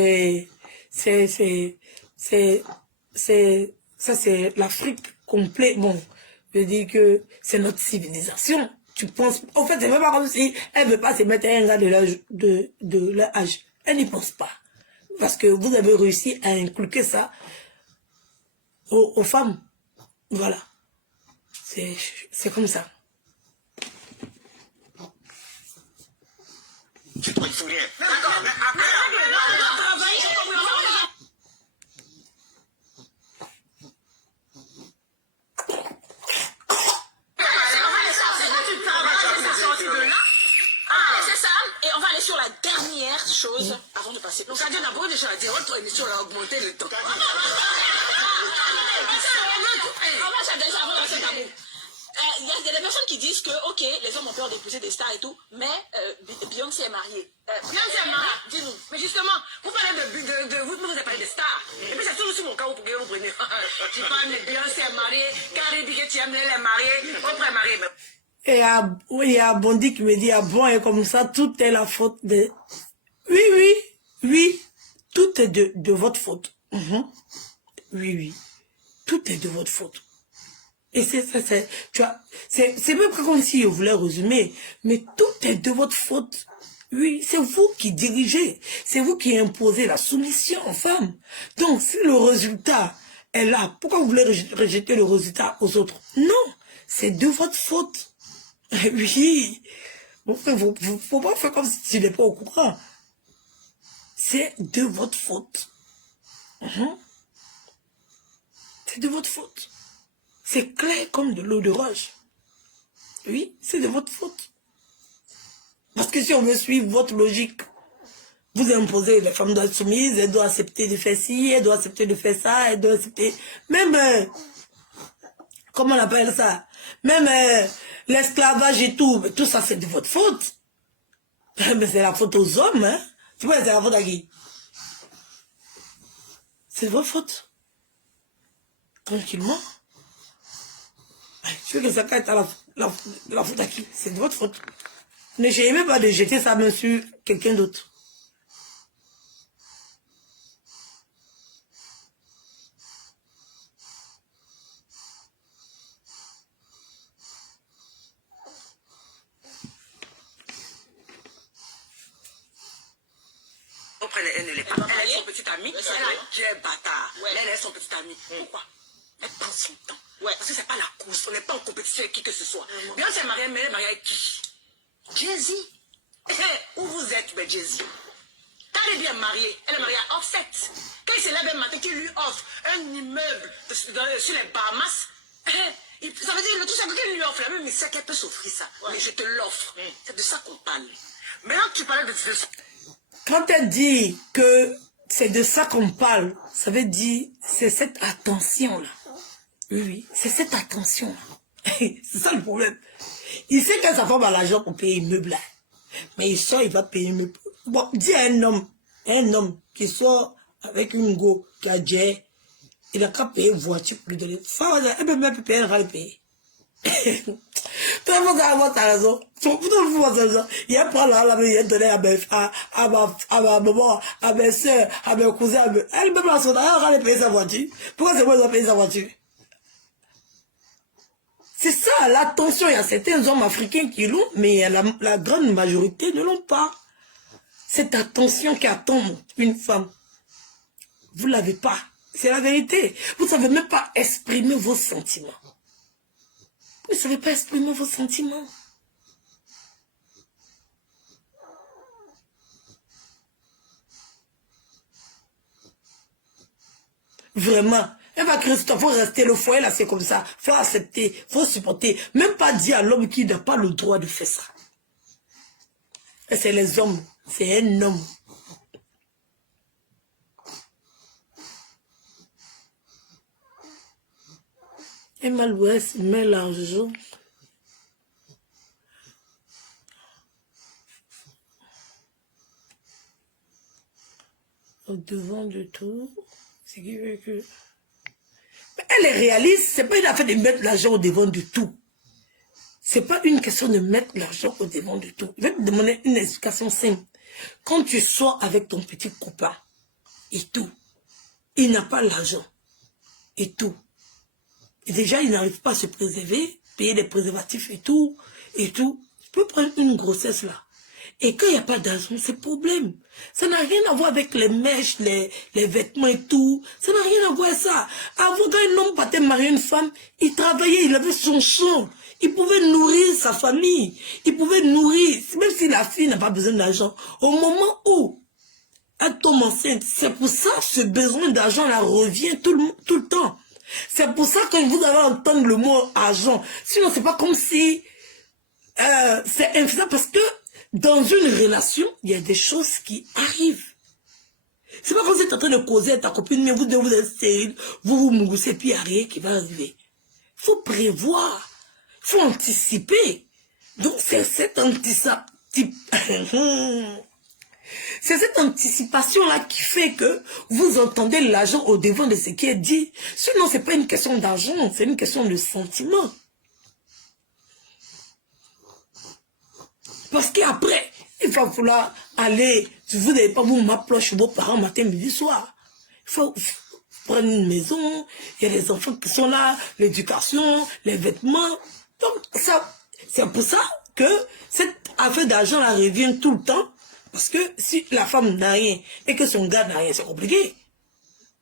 c'est l'Afrique complète. Bon, je dis que c'est notre civilisation. Tu penses, en fait, c'est même pas comme si elle veut pas se mettre à un gars de leur âge. Elle n'y pense pas. Parce que vous avez réussi à inculquer ça aux femmes. Voilà. C'est comme ça. C'est toi, il faut rien. D'accord, mais après, travailler, c'est ça, et on va aller sur la dernière chose avant de passer. Donc, ça dit d'abord, déjà, votre émission a augmenté le temps. Il y a des personnes qui disent que, ok, les hommes ont peur d'épouser des stars et tout, mais Beyoncé est mariée. Beyoncé est mariée, dis-nous. Mais justement, vous parlez vous avez parlé de stars. Et puis c'est toujours aussi mon cas où vous prenez. Tu parles de Beyoncé est mariée, Carrie dit que tu aimes, elle est mariée, Oprah est mariée. Et il y a Bondi qui me dit, ah bon, et comme ça, tout est la faute de... Oui, tout est de votre faute. Oui, tout est de votre faute. Et c'est même pas comme si je voulais résumer, mais tout est de votre faute. Oui, c'est vous qui dirigez, c'est vous qui imposez la soumission aux femmes. Donc, si le résultat est là, pourquoi vous voulez rejeter le résultat aux autres? Non, c'est de votre faute. Oui, faut pas faire comme si tu n'es pas au courant. C'est de votre faute. C'est de votre faute. C'est clair comme de l'eau de roche. Oui, c'est de votre faute. Parce que si on veut suivre votre logique, vous imposez, les femmes doivent être soumises, elles doivent accepter de faire ci, elles doivent accepter de faire ça, elles doivent accepter... Même, comment on appelle ça? Même l'esclavage et tout ça c'est de votre faute. Mais c'est la faute aux hommes, hein. Tu vois, c'est la faute à qui? C'est de votre faute. Tranquillement. Tu veux que ça caille à la faute à qui? C'est de votre faute. N'essayez même pas de jeter sa main sur quelqu'un d'autre. Elle est son petite amie, elle est bâtard. Elle est son petit ami. Pourquoi? Elle prend son temps. Parce que c'est pas la course, on n'est pas en compétition avec qui que ce soit. Beyoncé est mariée, mais elle est mariée avec qui? Jay-Z. Où vous êtes, ben Jay-Z? Cardi B est mariée, elle est mariée à Offset. Quand il se lève un matin, qui lui offre un immeuble sur les Bahamas, ça veut dire, le tout ça, qu'il lui offre, même il sait qu'elle peut s'offrir ça. Mais je te l'offre. C'est de ça qu'on parle. Maintenant que tu parlais de ça. Quand elle dit que c'est de ça qu'on parle, ça veut dire c'est cette attention-là. Oui, c'est cette attention-là. C'est ça le problème. Il sait que sa femme a l'argent pour payer un meuble là. Mais il sort, il va payer un meuble. Bon, dis à un homme qui sort avec une go, qui a déjà, il a qu'à payer une voiture pour lui donner. Elle peut même payer, elle va le payer. Tout le monde a avoir sa raison. Il a pris là, il a donné à ma maman, à mes soeurs, à mes cousins. Elle peut pas son argent, elle va aller payer sa voiture. Pourquoi c'est moi qui dois payer sa voiture? C'est ça, l'attention. Il y a certains hommes africains qui l'ont, mais la grande majorité ne l'ont pas. Cette attention qui attend une femme, vous ne l'avez pas. C'est la vérité. Vous ne savez même pas exprimer vos sentiments. Vous ne savez pas exprimer vos sentiments. Vraiment. Elle va Christophe, faut rester le foyer là, c'est comme ça. Faut accepter, faut supporter. Même pas dire à l'homme qui n'a pas le droit de faire ça. Et c'est les hommes. C'est un homme. Et Malouès met l'argent. Au devant de tout. Ce qui veut que... Elle est réaliste, c'est pas une affaire de mettre l'argent au devant de tout. C'est pas une question de mettre l'argent au devant de tout. Je vais te demander une explication simple. Quand tu sors avec ton petit copain et tout, il n'a pas l'argent et tout. Et déjà, il n'arrive pas à se préserver, payer des préservatifs et tout. Tu peux prendre une grossesse là. Et quand il n'y a pas d'argent, c'est problème. Ça n'a rien à voir avec les mèches, les vêtements et tout. Ça n'a rien à voir avec ça. Avant, quand un homme partait marier une femme, il travaillait, il avait son champ. Il pouvait nourrir sa famille. Il pouvait nourrir, même si la fille n'a pas besoin d'argent. Au moment où elle tombe enceinte, c'est pour ça que ce besoin d'argent là revient tout le temps. C'est pour ça que vous allez entendre le mot argent. Sinon, c'est pas comme si c'est infaisable parce que dans une relation, il y a des choses qui arrivent. C'est pas comme si tu es en train de causer à ta copine, mais vous êtes stérile, vous moussez, puis il n'y a rien qui va arriver. Il faut prévoir, il faut anticiper. Donc c'est cette anticipation-là qui fait que vous entendez l'argent au devant de ce qui est dit. Sinon, ce n'est pas une question d'argent, c'est une question de sentiment. Parce qu'après, il va falloir aller, vous n'allez pas vous m'appeler chez vos parents matin, midi, soir. Il faut prendre une maison, il y a les enfants qui sont là, l'éducation, les vêtements. Donc, c'est pour ça que cette affaire d'argent là revient tout le temps. Parce que si la femme n'a rien et que son gars n'a rien, c'est compliqué.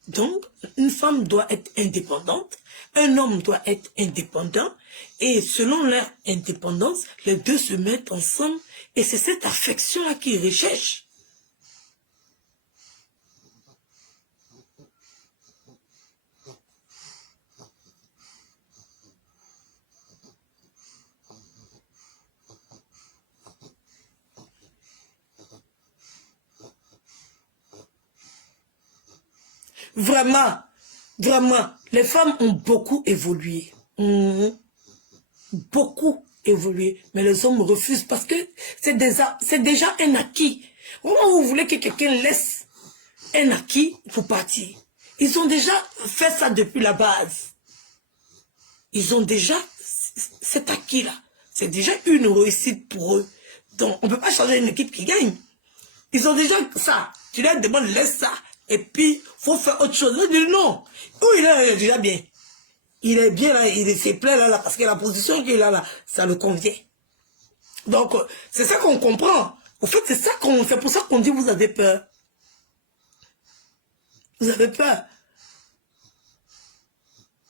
Donc, une femme doit être indépendante, un homme doit être indépendant, et selon leur indépendance, les deux se mettent ensemble, et c'est cette affection-là qu'ils recherchent. Vraiment, vraiment, les femmes ont beaucoup évolué. Beaucoup évolué. Mais les hommes refusent parce que c'est déjà un acquis. Au moment où vous voulez que quelqu'un laisse un acquis pour partir, ils ont déjà fait ça depuis la base. Ils ont déjà cet acquis-là. C'est déjà une réussite pour eux. Donc, on ne peut pas changer une équipe qui gagne. Ils ont déjà ça. Tu leur demandes, laisse ça. Et puis, il faut faire autre chose. Ils disent non. Où il est déjà bien. Il est bien là, il s'est plaît là, parce que la position qu'il a là, ça le convient. Donc, c'est ça qu'on comprend. Au fait, c'est pour ça qu'on dit vous avez peur. Vous avez peur.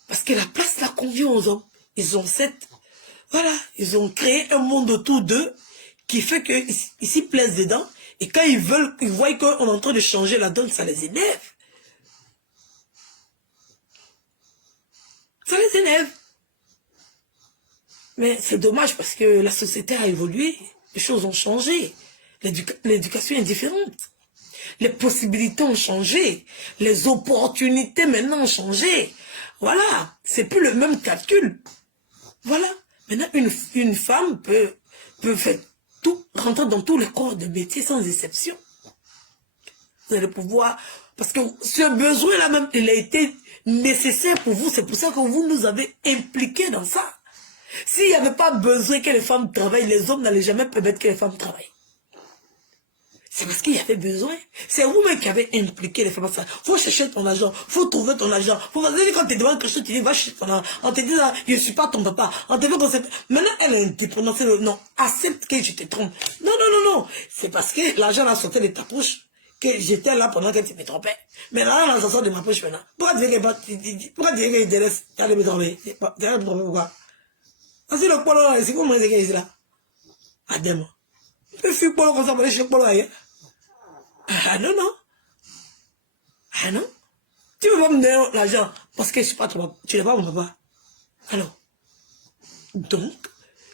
Parce que la place là convient aux hommes. Ils ont ils ont créé un monde autour d'eux qui fait qu'ils s'y plaisent dedans. Et quand ils voient qu'on est en train de changer la donne, ça les énerve. Ça les énerve. Mais c'est dommage parce que la société a évolué. Les choses ont changé. L'éducation est différente. Les possibilités ont changé. Les opportunités maintenant ont changé. Voilà. C'est plus le même calcul. Voilà. Maintenant, une femme peut faire tout, rentrer dans tous les corps de métier sans exception. Vous allez pouvoir... Parce que ce besoin-là même, il a été nécessaire pour vous. C'est pour ça que vous nous avez impliqués dans ça. S'il n'y avait pas besoin que les femmes travaillent, les hommes n'allaient jamais permettre que les femmes travaillent. C'est parce qu'il y avait besoin. C'est vous-même qui avez impliqué les femmes dans ça. Il faut chercher ton argent. Il faut trouver ton argent. Quand tu demandes quelque chose, tu dis, va chercher ton argent. On te dit, là, je ne suis pas ton papa. On te dit qu'on maintenant, elle est indépendante. Non, accepte que je te trompe. Non, non, non, non. C'est parce que l'argent a sorti de ta poche que j'étais là pendant que tu me trompais. Mais là, l'argent sort de ma poche maintenant. Pourquoi tu dis que je te laisse aller me tromper? Tu vas me tromper pourquoi? Parce que le polo là, c'est comment c'est qu'il est là? Adem. Tu fais polo comme ça pour aller chez le polo ailleurs? Ah non, non. Ah non. Tu ne peux pas me donner l'argent parce que je ne suis pas ton papa. Tu n'es pas mon papa. Alors, donc,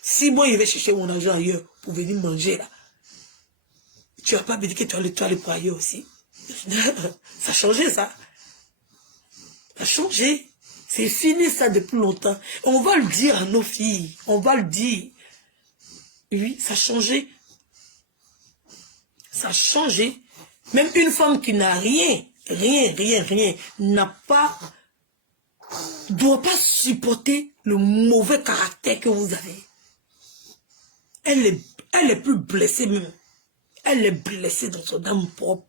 si moi je vais chercher mon argent ailleurs pour venir manger là, tu n'as pas me dit que tu vas aller pour ailleurs aussi. Ça a changé ça. Ça a changé. C'est fini ça depuis longtemps. On va le dire à nos filles. On va le dire. Oui, ça a changé. Ça a changé. Même une femme qui n'a rien, n'a pas, doit pas supporter le mauvais caractère que vous avez. Elle est plus blessée même. Elle est blessée dans son âme propre.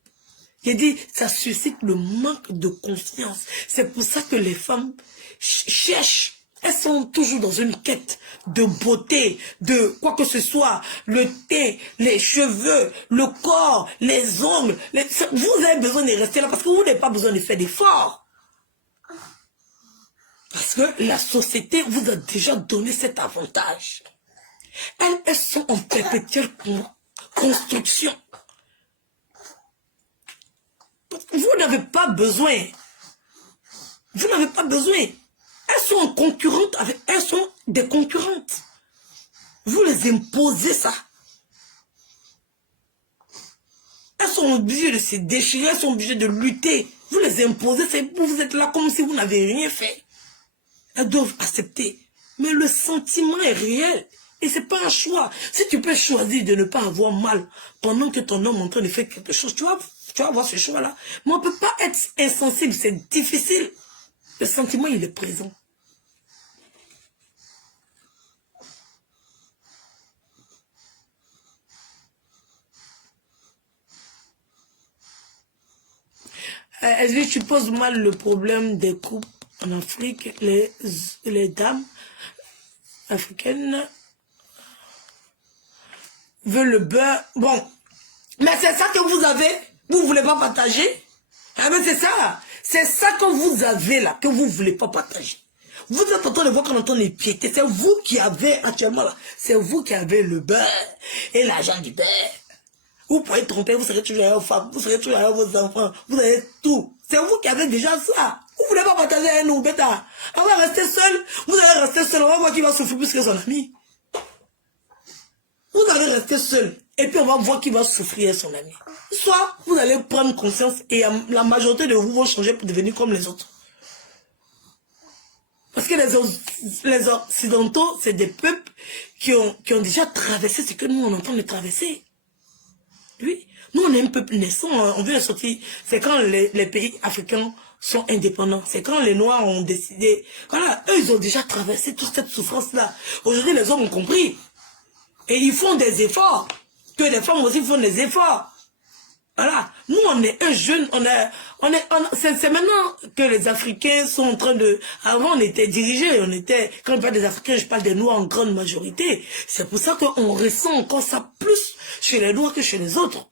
J'ai dit, ça suscite le manque de confiance. C'est pour ça que les femmes cherchent. Elles sont toujours dans une quête de beauté, de quoi que ce soit. Le teint, les cheveux, le corps, les ongles. Vous avez besoin de rester là parce que vous n'avez pas besoin de faire d'efforts. Parce que la société vous a déjà donné cet avantage. Elles sont en perpétuelle construction. Vous n'avez pas besoin. Vous n'avez pas besoin. Elles sont concurrentes avec... Elles sont des concurrentes. Vous les imposez ça. Elles sont obligées de se déchirer, elles sont obligées de lutter. Vous les imposez, vous êtes là comme si vous n'avez rien fait. Elles doivent accepter. Mais le sentiment est réel. Et ce n'est pas un choix. Si tu peux choisir de ne pas avoir mal pendant que ton homme est en train de faire quelque chose, tu vas avoir ce choix-là. Mais on ne peut pas être insensible, c'est difficile. Le sentiment, il est présent. Est-ce que tu poses mal le problème des couples en Afrique, les dames africaines veulent le beurre. Bon, mais c'est ça que vous avez, vous ne voulez pas partager. Ah mais c'est ça. C'est ça que vous avez là, que vous ne voulez pas partager. Vous êtes en train de voir qu'on entend les piétés. C'est vous qui avez actuellement là. C'est vous qui avez le beurre et l'argent du beurre. Vous pouvez tromper, vous serez toujours avec vos femmes, vous serez toujours avec vos enfants, vous avez tout. C'est vous qui avez déjà ça. Vous ne voulez pas partager avec nous, bêta. On va rester seul, vous allez rester seul, on va voir qui va souffrir plus que son ami. Vous allez rester seul, et puis on va voir qui va souffrir son ami. Soit vous allez prendre conscience et la majorité de vous vont changer pour devenir comme les autres. Parce que les Occidentaux, c'est des peuples qui ont déjà traversé ce que nous on entend de traverser. Oui, nous on est un peuple naissant, on vient de sortir, c'est quand les pays africains sont indépendants, c'est quand les Noirs ont décidé, voilà, eux ils ont déjà traversé toute cette souffrance-là. Aujourd'hui les hommes ont compris, et ils font des efforts, que les femmes aussi font des efforts. Voilà, nous on est un jeune, c'est maintenant que les Africains sont en train de, avant on était dirigés, quand je parle des Africains, je parle des Noirs en grande majorité. C'est pour ça qu'on ressent encore ça plus chez les Noirs que chez les autres.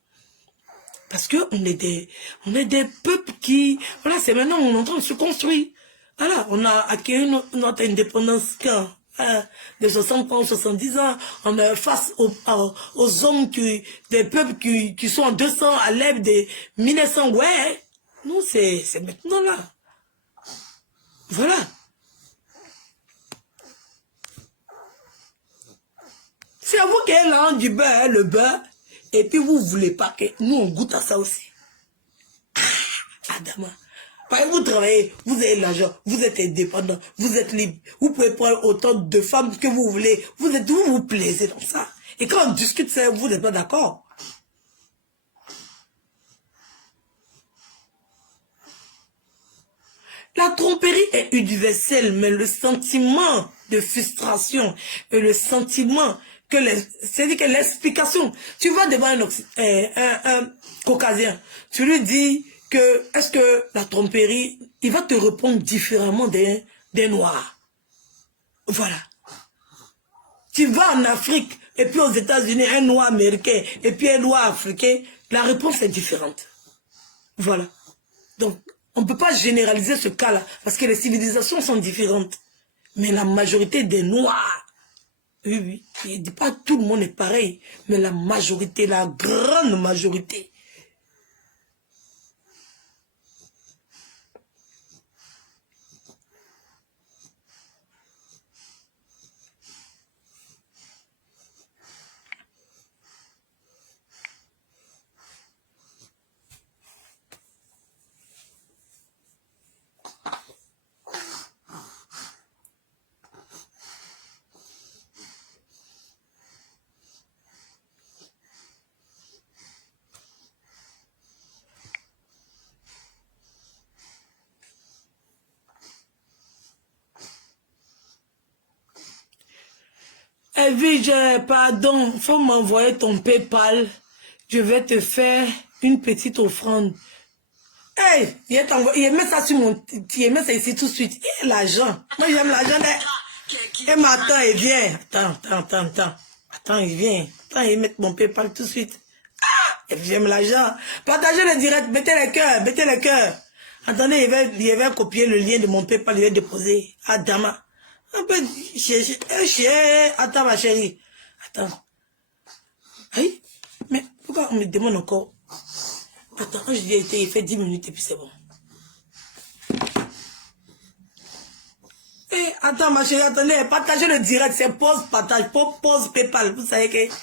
Parce que on est des peuples qui, voilà, c'est maintenant on est en train de se construire. Voilà, on a acquis notre indépendance quand de 60 ans, 70 ans, on est face aux hommes des peuples qui sont en 200 à l'ère de 1900, ouais. Nous, c'est maintenant là. Voilà. C'est à vous qui avez là du beurre, le beurre, et puis vous ne voulez pas que nous on goûte à ça aussi. Ah, Adama. Parce que vous travaillez, vous avez l'argent, vous êtes indépendant, vous êtes libre. Vous pouvez prendre autant de femmes que vous voulez. Vous vous plaisez dans ça. Et quand on discute ça, vous n'êtes pas d'accord. La tromperie est universelle, mais le sentiment de frustration et le sentiment que c'est-à-dire que l'explication, tu vas devant un caucasien, tu lui dis que est-ce que la tromperie, il va te répondre différemment des noirs. Voilà. Tu vas en Afrique et puis aux États-Unis, un noir américain et puis un noir africain, la réponse est différente. Voilà. Donc, on ne peut pas généraliser ce cas-là, parce que les civilisations sont différentes. Mais la majorité des Noirs, oui, oui, je ne dis pas tout le monde est pareil, mais la majorité, la grande majorité. Evie, pardon, faut m'envoyer ton PayPal. Je vais te faire une petite offrande. Hey, il met ça sur mon... Il met ça ici tout de suite. Et l'argent. Moi, j'aime l'argent. Et maintenant, il vient. Attends, il vient. Attends, il met mon PayPal tout de suite. Ah, j'aime l'argent. Partagez le direct. Mettez les cœurs. Attendez, il va copier le lien de mon PayPal. Il va déposer. Ah, Dama. Un peu attends ma chérie. Attends. Aïe. Mais pourquoi on me demande encore? Attends, quand je dis il fait 10 minutes et puis c'est bon. Eh, attends ma chérie, attendez, partagez le direct, c'est pause, partage, pause PayPal. Vous savez que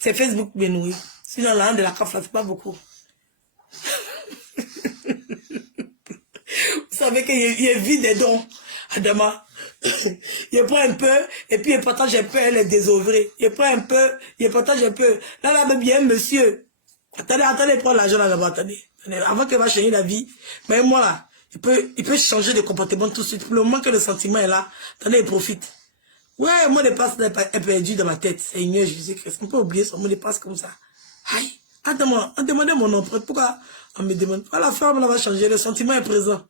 c'est Facebook Benoît. Sinon la de la CAF là, c'est pas beaucoup. Vous savez qu'il est vide des dons. Adama. Il prend un peu, et puis il partage un peu, elle est désœuvrée. Il prend un peu, il partage un peu. Là, même bien, monsieur. Attendez, prends l'argent là-bas, attendez. Avant qu'elle va changer la vie. Mais moi, là, il peut changer de comportement tout de suite. Pour le moment que le sentiment est là, attendez, il profite. Ouais, mon mot de passe est perdu dans ma tête. Seigneur Jésus-Christ. On peut oublier son mot de passe comme ça. Aïe. On demandait mon empreinte. Pourquoi on me demande? La femme, là, va changer. Le sentiment est présent.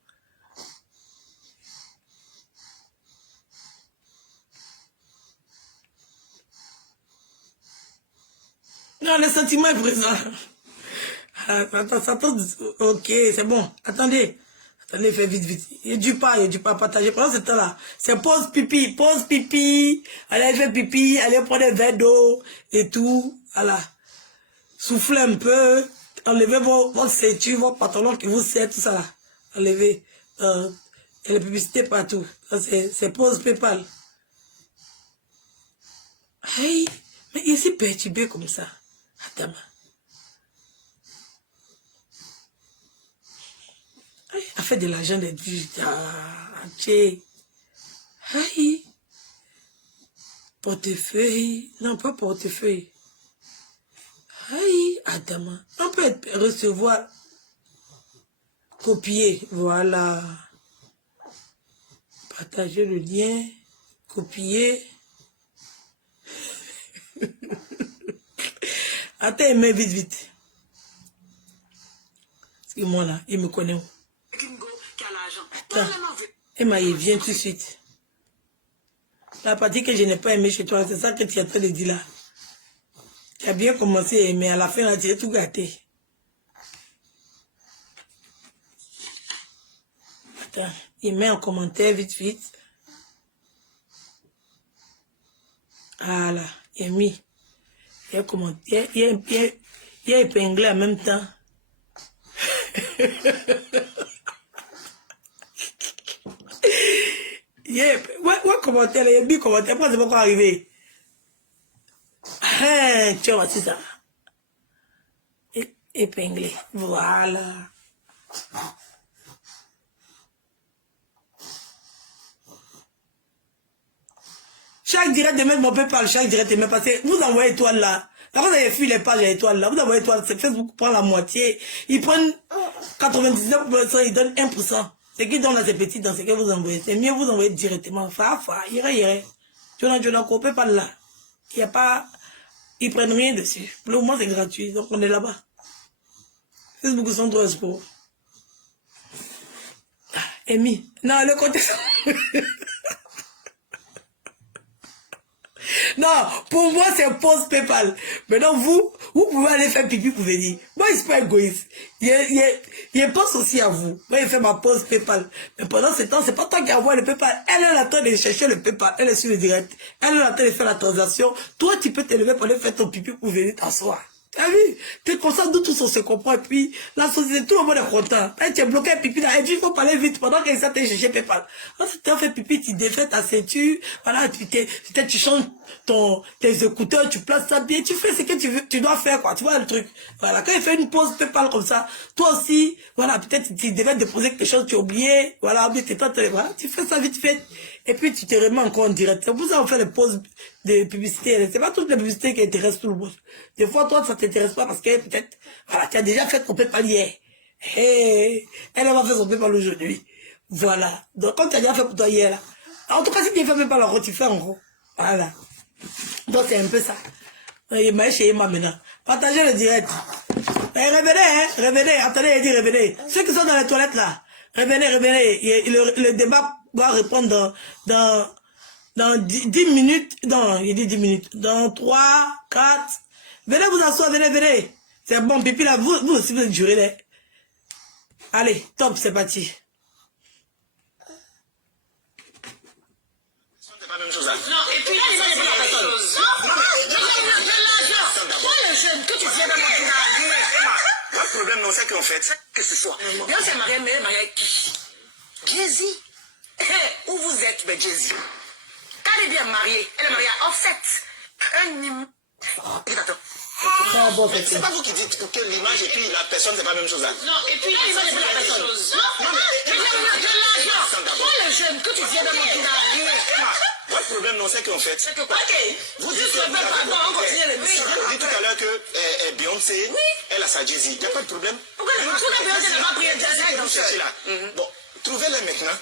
Non, le sentiment est présent. Attends, ok, c'est bon. Attendez, fais vite. Il dure pas partager. Pendant ce temps-là, c'est pause pipi. Allez, fais pipi, allez prendre un verre d'eau et tout. Voilà. Soufflez un peu. Enlevez vos ceinture, vos pantalons qui vous servent, tout ça là. Enlevez. Et les publicités partout. C'est pause PayPal. Hey, mais il s'est perturbé comme ça. Attends. A fait de l'argent des Aïe. Portefeuille. Non, pas portefeuille. Aïe, Adama. On peut recevoir. Copier. Voilà. Partager le lien. Copier. Attends, il met vite. Parce que moi là, il me connaît. Attends. Emma, il vient tout de suite. La partie que je n'ai pas aimée chez toi, c'est ça que tu es en train de dire là. Tu as bien commencé à aimer, à la fin là, tu as tout gâté. Attends, il met en commentaire vite. Voilà, il a mis. Il a commenté, il a épinglé en même temps. Ouais, commentaire, il a mis commentaire, après c'est pas quoi arriver. Tu vois, c'est ça. Épinglé, voilà. Chaque direct de mettre mon PayPal, chaque direct de mettre passer. Vous envoyez étoile là. Quand vous avez fui les pages à étoile là, vous envoyez étoile, c'est Facebook prend la moitié. Ils prennent 99%, ils donnent 1%. C'est qui donne à ces petits dans ce que vous envoyez. C'est mieux vous envoyer directement. Irait. Tu n'as coupé pas là. Il n'y a pas. Ils prennent rien dessus. Pour le moment, c'est gratuit. Donc on est là-bas. Facebook sont trop escrocs. Amy. Non, le côté. Non, pour moi, c'est pause PayPal. Maintenant, vous pouvez aller faire pipi pour venir. Moi, je suis pas égoïste. Il pense aussi à vous. Moi, il fait ma pause PayPal. Mais pendant ce temps, c'est pas toi qui envoie le PayPal. Elle est en train de chercher le PayPal. Elle est sur le direct. Elle est en train de faire la transaction. Toi, tu peux te lever pour aller faire ton pipi pour venir t'asseoir. T'as vu? T'es comme ça, nous tous on se comprend. Et puis, la société, tout le monde est content. Et tu es bloqué un pipi là. Et puis, il faut parler vite pendant qu'elle s'est chercher PayPal. Quand tu t'es fait pipi, tu défais ta ceinture. Voilà, tu changes tes écouteurs, tu places ça bien. Tu fais ce que tu veux, tu dois faire, quoi. Tu vois le truc. Voilà, quand il fait une pause PayPal comme ça, toi aussi, voilà, peut-être tu devais déposer quelque chose, tu as oublié. Voilà, voilà, tu fais ça vite fait. Et puis, tu te remets encore en direct. C'est pour ça qu'on fait les pauses de publicité. C'est pas toutes les publicités qui intéressent tout le monde. Des fois, toi, ça t'intéresse pas parce que peut-être, voilà, tu as déjà fait ton PayPal hier. Hey, elle va faire son PayPal aujourd'hui. Voilà. Donc, quand tu as déjà fait pour toi hier, là. En tout cas, si tu fais PayPal en gros, tu fais en gros. Voilà. Donc, c'est un peu ça. Il m'a chez Emma maintenant. Partagez le direct. Revenez, attendez, il dit revenez. Ceux qui sont dans les toilettes là, revenez. Le débat doit répondre dans 10 minutes. Non, il dit 10 minutes. Dans 3, 4. Venez vous asseoir, venez. C'est bon, pipi là, vous aussi vous durez là. Allez, top, c'est parti. C'est pas la même chose. Hein. Non, et puis, il va la personne. Toi, le jeune, que tu viens dans mon Pas de problème, non, c'est qu'en fait, que ce soit. Bien, c'est marié, mais marié avec qui? Jay-Z. Où vous êtes, mais Jay-Z? Quand elle est bien mariée, elle est mariée à Offset. c'est pas vous qui dites que l'image et puis la personne, c'est pas la même chose. Hein. Non, et puis l'image et la personne. Non, mais toi, le jeune, que tu viens dans mon Pas de problème, non, c'est qu'en fait. c'est que quoi? Ok. Vous dites tout à l'heure que Beyoncé, elle a sa Jay-Z. Il n'y a pas de problème. Pourquoi Beyoncé n'a pas pris un Jay-Z dans chercher là. Bon, trouvez-les maintenant.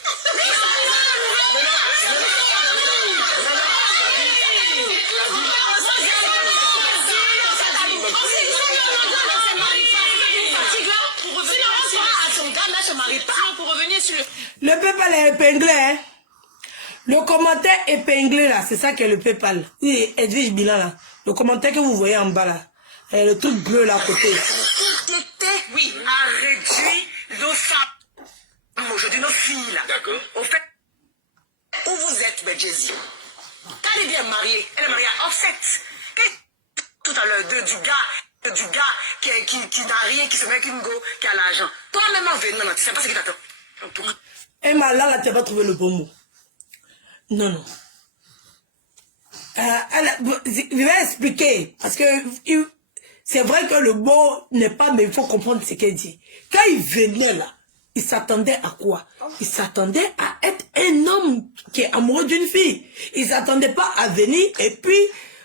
Pour revenir sur le PayPal est épinglé, hein. Le commentaire épinglé là, c'est ça qui est le PayPal. Oui, Edwige Bilan là. Le commentaire que vous voyez en bas là. Le truc bleu là à côté. Oui, a réduit nos femmes. Aujourd'hui, nos filles là. D'accord. Au fait, où vous êtes, mais Jay-Z? Quand elle est bien mariée, elle est mariée à Offset. Tout à l'heure, du gars qui n'a rien, qui se met qu'une go, qui a l'argent. Toi-même en venant, tu sais pas ce qui t'attend. Emma, là, tu n'as pas trouvé le bon mot. Non. Je vais expliquer. Parce que c'est vrai que le mot n'est pas, mais il faut comprendre ce qu'elle dit. Quand il venait là, il s'attendait à quoi? Il s'attendait à être un homme qui est amoureux d'une fille. Il ne s'attendait pas à venir et puis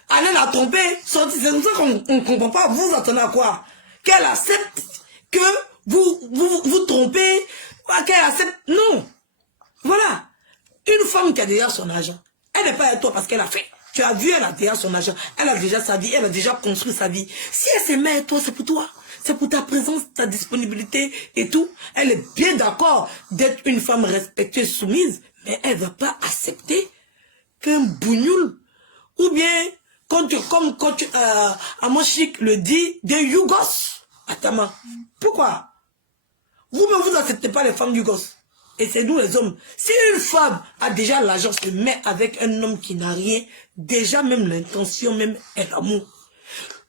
aller la tromper. C'est comme ça qu'on ne comprend pas. Vous attendez à quoi? Qu'elle accepte que vous trompez, qu'elle accepte. Non. Voilà. Une femme qui a déjà son argent, elle n'est pas avec toi parce qu'elle a fait. Tu as vu, elle a déjà son argent. Elle a déjà sa vie, elle a déjà construit sa vie. Si elle se met avec toi, c'est pour toi. C'est pour ta présence, ta disponibilité et tout. Elle est bien d'accord d'être une femme respectueuse, soumise, mais elle ne va pas accepter qu'un bougnoul, ou bien, comme Amoshik le dit, des Yougos. Attends, pourquoi? Vous-même, vous n'acceptez pas les femmes Yougos. Et c'est nous les hommes. Si une femme a déjà l'argent, se met avec un homme qui n'a rien, déjà même l'intention même est l'amour.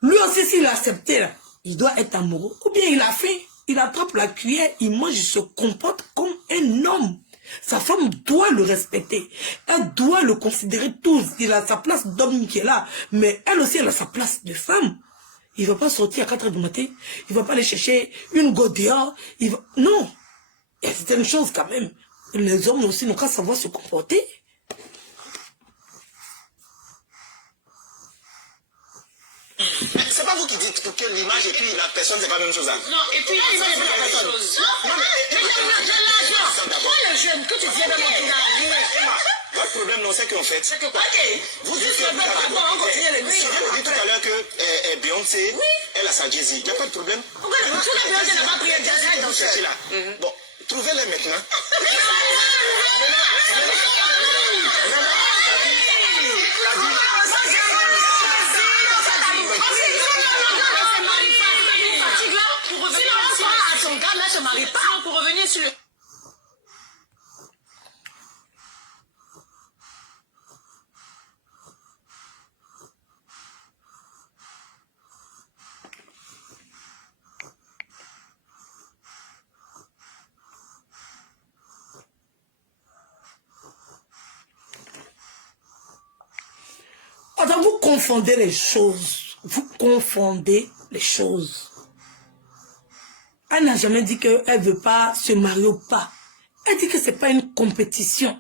Lui aussi, s'il a accepté, là, il doit être amoureux. Ou bien il a faim, il attrape la cuillère, il mange, il se comporte comme un homme. Sa femme doit le respecter. Elle doit le considérer tous. Il a sa place d'homme qui est là. Mais elle aussi, elle a sa place de femme. Il ne va pas sortir à 4 h du matin. Il ne va pas aller chercher une godéa. Non. Et c'est une chose quand même. Les hommes aussi n'ont qu'à savoir se comporter. qui dites que l'image et puis la personne, c'est pas la même chose. Hein. Non, et puis l'image et la personne. Non, mais le jeune que tu viens de montrer. Votre problème, non, c'est qu'en fait. C'est que quoi? Vous dites tout à l'heure que Beyoncé, elle a sa Jay-Z. Il n'y a pas de problème. Pourquoi Beyoncé n'a pas pris un Jay-Z dans ce là? Bon, trouvez-les maintenant. Pour revenir sur le... Attends, vous confondez les choses. Vous confondez les choses. Elle n'a jamais dit qu'elle ne veut pas se marier ou pas. Elle dit que ce n'est pas une compétition.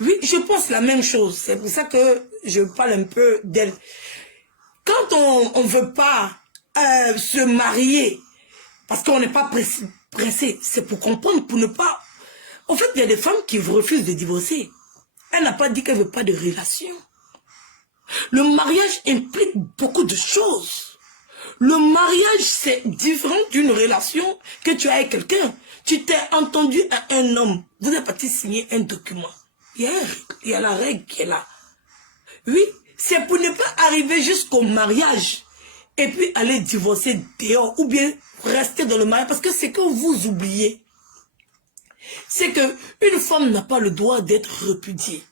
Oui, je pense la même chose. C'est pour ça que je parle un peu d'elle. Quand on ne veut pas se marier, parce qu'on n'est pas pressé, c'est pour comprendre, pour ne pas... En fait, il y a des femmes qui refusent de divorcer. Elle n'a pas dit qu'elle ne veut pas de relation. Le mariage implique beaucoup de choses. Le mariage, c'est différent d'une relation que tu as avec quelqu'un. Tu t'es entendu à un homme. Vous êtes parti signer un document. Il y a la règle qui est là. Oui, c'est pour ne pas arriver jusqu'au mariage et puis aller divorcer dehors ou bien rester dans le mariage. Parce que c'est que vous oubliez. C'est que une femme n'a pas le droit d'être répudiée.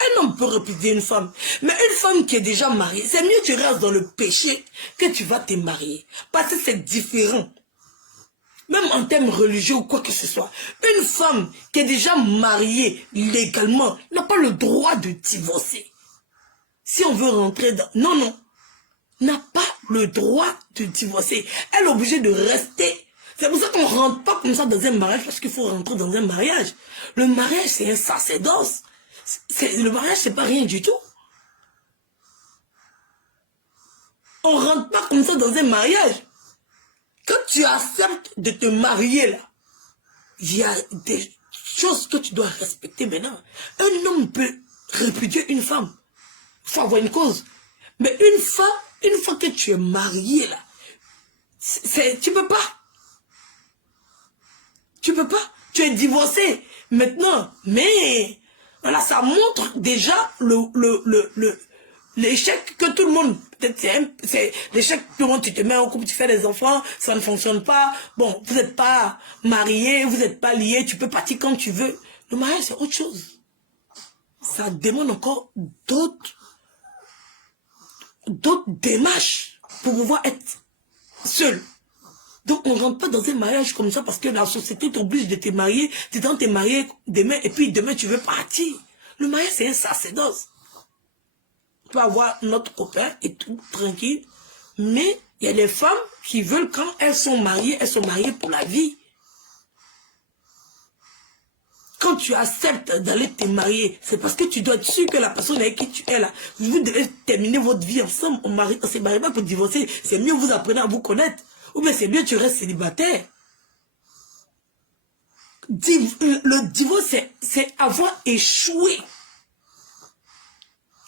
Un homme peut répudier une femme. Mais une femme qui est déjà mariée, c'est mieux que tu restes dans le péché que tu vas te marier. Parce que c'est différent. Même en termes religieux ou quoi que ce soit. Une femme qui est déjà mariée légalement n'a pas le droit de divorcer. Si on veut rentrer dans... Non, non. N'a pas le droit de divorcer. Elle est obligée de rester. C'est pour ça qu'on ne rentre pas comme ça dans un mariage parce qu'il faut rentrer dans un mariage. Le mariage, c'est un sacerdoce. Le mariage, c'est pas rien du tout. On rentre pas comme ça dans un mariage. Quand tu acceptes de te marier là, il y a des choses que tu dois respecter maintenant. Un homme peut répudier une femme. Il faut avoir une cause. Mais une fois que tu es marié là, tu peux pas. Tu peux pas. Tu es divorcé maintenant. Mais voilà, ça montre déjà l'échec que tout le monde, peut-être c'est l'échec que tout le monde, tu te mets en couple, tu fais des enfants, ça ne fonctionne pas. Bon, vous n'êtes pas mariés, vous n'êtes pas liés, tu peux partir quand tu veux. Le mariage, c'est autre chose. Ça demande encore d'autres démarches pour pouvoir être seul. Donc, on ne rentre pas dans un mariage comme ça parce que la société t'oblige de te marier. Tu t'en t'es marié demain et puis demain, tu veux partir. Le mariage, c'est un sacerdoce. Tu peux avoir notre copain et tout, tranquille. Mais il y a des femmes qui veulent, quand elles sont mariées pour la vie. Quand tu acceptes d'aller te marier, c'est parce que tu dois être sûr que la personne avec qui tu es là, vous devez terminer votre vie ensemble. On ne se marie pas pour divorcer. C'est mieux vous apprenez à vous connaître. Ou bien c'est mieux tu restes célibataire. Le divorce, c'est avoir échoué.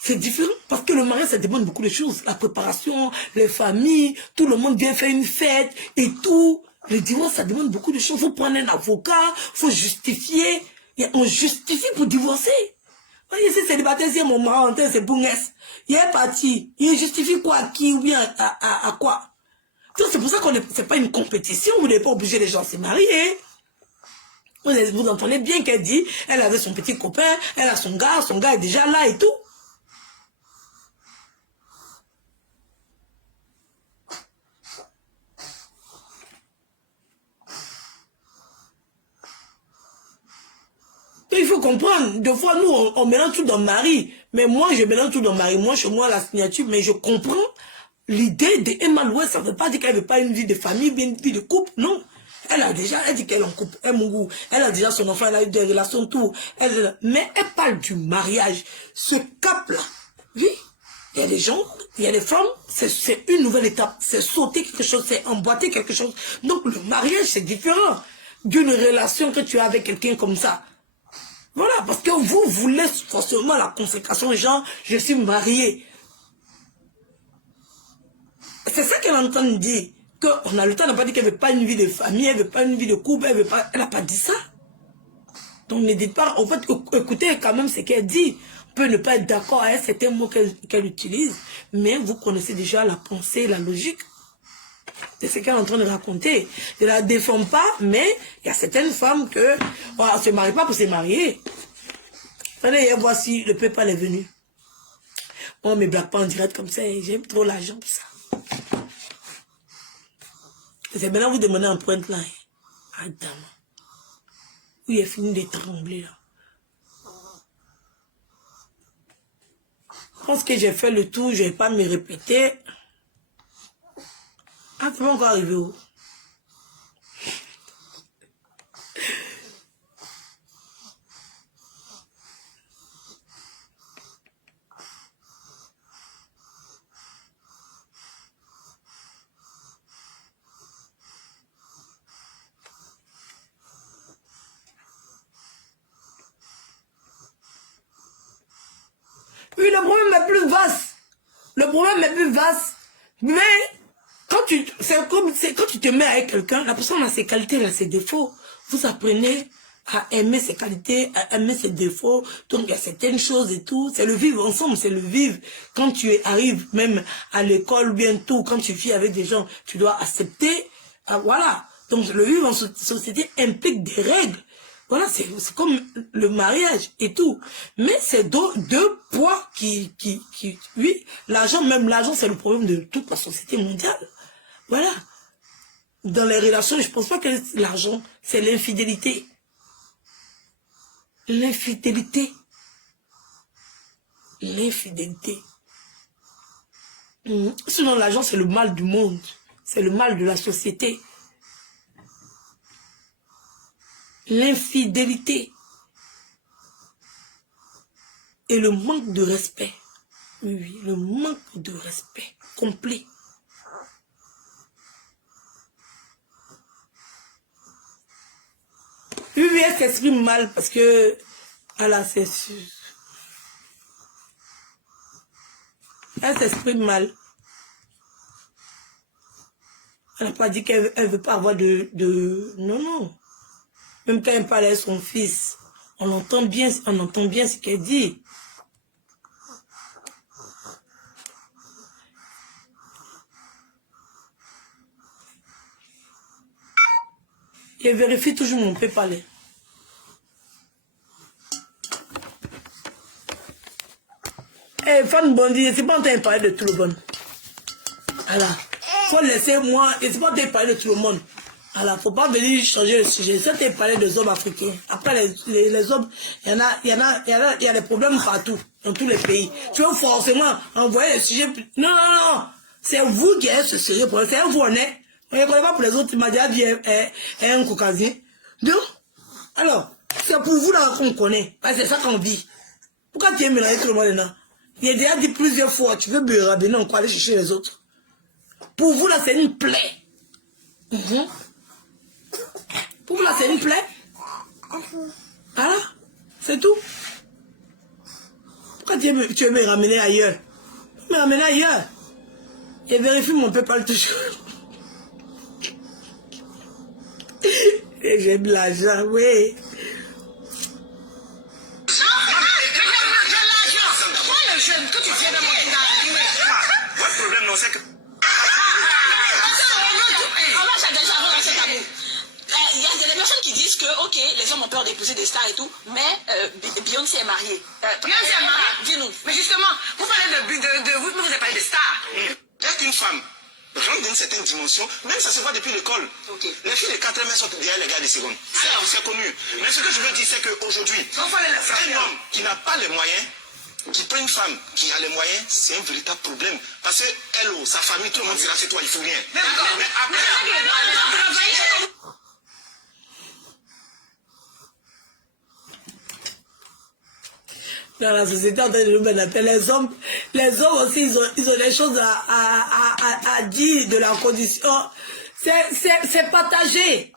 C'est différent parce que le mariage, ça demande beaucoup de choses. La préparation, les familles, tout le monde vient faire une fête et tout. Le divorce, ça demande beaucoup de choses. Il faut prendre un avocat, il faut justifier. Et on justifie pour divorcer. Voyez, c'est célibataire, c'est mon mari, c'est Bounès. Il est parti. Il justifie quoi à qui ou bien à quoi? C'est pour ça qu'on c'est pas une compétition, vous n'êtes pas obligé les gens à se marier. Vous entendez bien qu'elle dit, elle avait son petit copain, elle a son gars est déjà là et tout. Il faut comprendre, des fois nous on mélange tout dans mari, mais moi je mélange tout dans mari, moi chez moi la signature, mais je comprends. L'idée d'Emma Louet, ça ne veut pas dire qu'elle ne veut pas une vie de famille, une vie de couple, non. Elle dit qu'elle est en couple, elle a déjà son enfant, elle a eu des relations, tout. Mais elle parle du mariage. Ce cap-là, oui, Il y a des gens, il y a des femmes, c'est une nouvelle étape. C'est sauter quelque chose, c'est emboîter quelque chose. Donc le mariage, c'est différent d'une relation que tu as avec quelqu'un comme ça. Voilà, parce que vous laissez forcément la consécration, genre, je suis mariée. C'est ça qu'elle entend dire. Qu'on a le temps, elle n'a pas dit qu'elle ne veut pas une vie de famille, elle ne veut pas une vie de couple, elle n'a pas dit ça. Donc ne dites pas, en fait, écoutez quand même ce qu'elle dit. On peut ne pas être d'accord avec certains mots qu'elle utilise, mais vous connaissez déjà la pensée, la logique. C'est ce qu'elle est en train de raconter. Je ne la défends pas, mais il y a certaines femmes que, voilà, on ne se marie pas pour se marier. Attendez, voici, le PayPal est venu. On ne me blague pas en direct comme ça, j'aime trop l'argent pour ça. C'est maintenant vous demandez en pointe là. Adam. Oui, il est fini de trembler là. Je pense que j'ai fait le tour, je ne vais pas me répéter. Ah, c'est pas encore arrivé où? Oui, le problème est plus vaste. Le problème est plus vaste. Mais quand tu te mets avec quelqu'un, la personne a ses qualités, elle a ses défauts. Vous apprenez à aimer ses qualités, à aimer ses défauts. Donc il y a certaines choses et tout. C'est le vivre ensemble, c'est le vivre. Quand tu arrives même à l'école bientôt, quand tu vis avec des gens, tu dois accepter. Voilà. Donc le vivre en société implique des règles. Voilà, c'est comme le mariage et tout. Mais c'est deux poids oui, même l'argent, c'est le problème de toute la société mondiale. Voilà. Dans les relations, je ne pense pas que l'argent, c'est l'infidélité. L'infidélité. L'infidélité. Sinon, l'argent, c'est le mal du monde. C'est le mal de la société. L'infidélité et le manque de respect. Oui, le manque de respect complet. Oui, elle s'exprime mal parce que elle s'exprime mal. Elle n'a pas dit qu'elle ne veut pas avoir Non, non. Même quand elle parle avec son fils, on entend bien ce qu'elle dit. Je vérifie toujours mon PayPal. Eh, Fan Bondi, c'est pas en train de parler de tout le monde. Voilà. Faut laisser moi, et c'est pas en train de parler de tout le monde. Alors, faut pas venir changer le sujet. C'est en train de parler des hommes africains. Après, les hommes, il y a des problèmes partout, dans tous les pays. Tu veux forcément envoyer le sujet. Non, non, non. C'est vous qui avez ce sujet pour c'est vous, on est. On ne connaît pas pour les autres, il m'a déjà dit un caucasien. Donc, alors, c'est pour vous là qu'on connaît. C'est ça qu'on vit. Pourquoi tu es mélangé tout le monde là? Il a déjà dit plusieurs fois, tu veux me rabiner encore aller chercher les autres. Pour vous là, c'est une plaie. Pour vous là, c'est une plaie. Voilà, c'est tout. Pourquoi tu veux me ramener ailleurs? Me ramener ailleurs. Et vérifie mon PayPal toujours. Et j'ai de l'argent, oui. Votre problème, non, c'est que... Il y a des personnes qui disent que, ok, les hommes ont peur d'épouser des stars et tout, mais Beyoncé est mariée. Beyoncé est mariée? Dis-nous. Mais justement, vous parlez de vous, mais vous avez parlé de stars. Dès qu'une femme rentre dans une certaine dimension, même ça se voit depuis l'école. Okay. Les filles de 4e sont derrière les gars de seconde. C'est connu. Mais ce que je veux dire, c'est qu'aujourd'hui, un homme qui n'a pas les moyens, qui prend une femme qui a les moyens, c'est un véritable problème. Parce que elle, sa famille, tout le monde dira c'est toi, il faut rien. Mais après... Dans la société, en train de nous mettre la paix. Les hommes aussi, ils ont des choses à dire de leur condition. C'est partagé.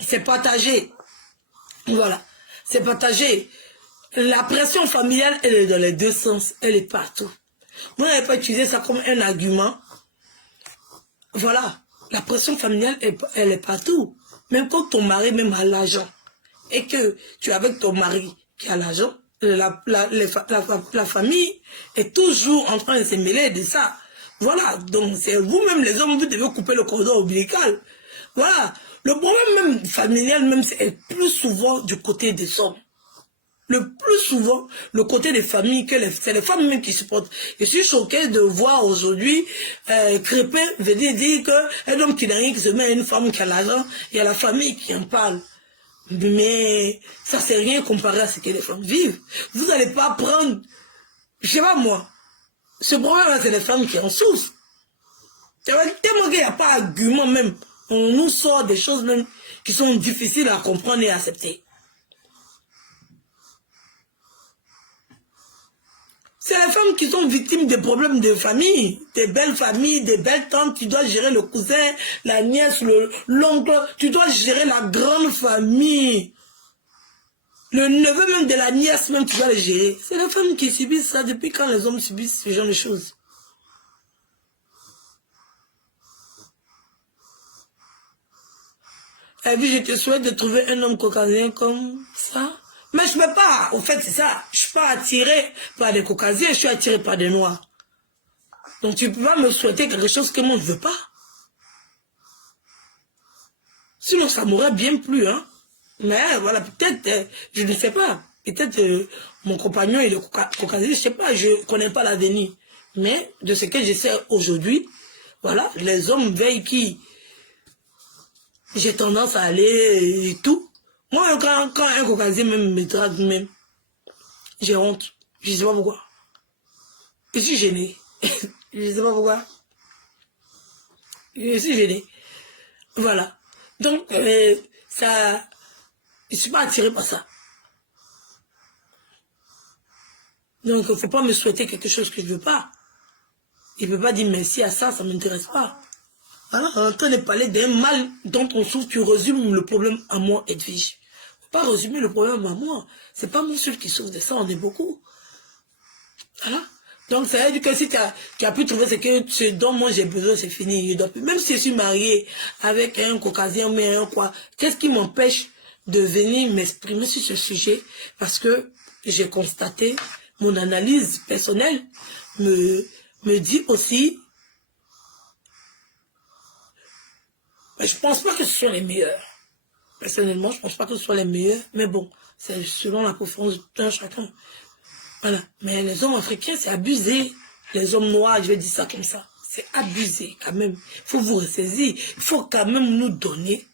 C'est partagé. Voilà. C'est partagé. La pression familiale, elle est dans les deux sens. Elle est partout. Vous n'avez pas utilisé ça comme un argument. Voilà. La pression familiale, elle est partout. Même quand ton mari même a l'argent et que tu es avec ton mari qui a l'argent, la famille est toujours en train de se mêler de ça. Voilà. Donc, c'est vous-même, les hommes, vous devez couper le cordon ombilical. Voilà. Le problème même familial, même, c'est plus souvent du côté des hommes. Le plus souvent, le côté des familles, c'est les femmes même qui supportent. Je suis choquée de voir aujourd'hui Crépin venir dire qu'un homme qui n'a rien qui se met à une femme qui a l'argent, il y a la famille qui en parle. Mais ça, c'est rien comparé à ce que les femmes vivent. Vous n'allez pas prendre, je sais pas moi, ce problème-là, c'est les femmes qui en souffrent. Tellement qu'il n'y a pas d'argument même. On nous sort des choses même qui sont difficiles à comprendre et à accepter. C'est les femmes qui sont victimes des problèmes de famille, des belles familles, des belles tantes. Tu dois gérer le cousin, la nièce, l'oncle. Tu dois gérer la grande famille. Le neveu même de la nièce, même tu dois le gérer. C'est les femmes qui subissent ça depuis quand les hommes subissent ce genre de choses. Et puis je te souhaite de trouver un homme caucasien comme ça. Mais je ne peux pas, au fait, c'est ça. Je ne suis pas attiré par des caucasiens, je suis attiré par des noirs. Donc tu ne peux pas me souhaiter quelque chose que moi je ne veux pas. Sinon, ça m'aurait bien plu, hein. Mais voilà, peut-être, je ne sais pas. Peut-être mon compagnon il est caucasien, je ne sais pas, je ne connais pas l'avenir. Mais de ce que je sais aujourd'hui, voilà, les hommes veillent qui j'ai tendance à aller et tout. Moi, quand un caucasien même me drague même, j'ai honte. Je ne sais pas pourquoi. Je suis gêné. Je ne sais pas pourquoi. Je suis gêné. Voilà. Donc, ça, je ne suis pas attiré par ça. Donc, il ne faut pas me souhaiter quelque chose que je ne veux pas. Il ne peut pas dire merci à ça, ça ne m'intéresse pas. Voilà, en train de parler d'un mal dont on souffre, tu résumes le problème à moi, Edwige. Pas résumer le problème à moi. C'est pas moi seul qui souffre de ça, on est beaucoup. Voilà. Donc, ça veut dire que si tu as pu trouver ce dont moi j'ai besoin, c'est fini. Je dois plus. Même si je suis mariée avec un caucasien, mais un quoi, qu'est-ce qui m'empêche de venir m'exprimer sur ce sujet? Parce que j'ai constaté, mon analyse personnelle me dit aussi, mais je pense pas que ce soit les meilleurs. Personnellement, je ne pense pas que ce soit les meilleurs, mais bon, c'est selon la préférence d'un chacun. Voilà. Mais les hommes africains, c'est abusé. Les hommes noirs, je vais dire ça comme ça. C'est abusé quand même. Il faut vous ressaisir. Il faut quand même nous donner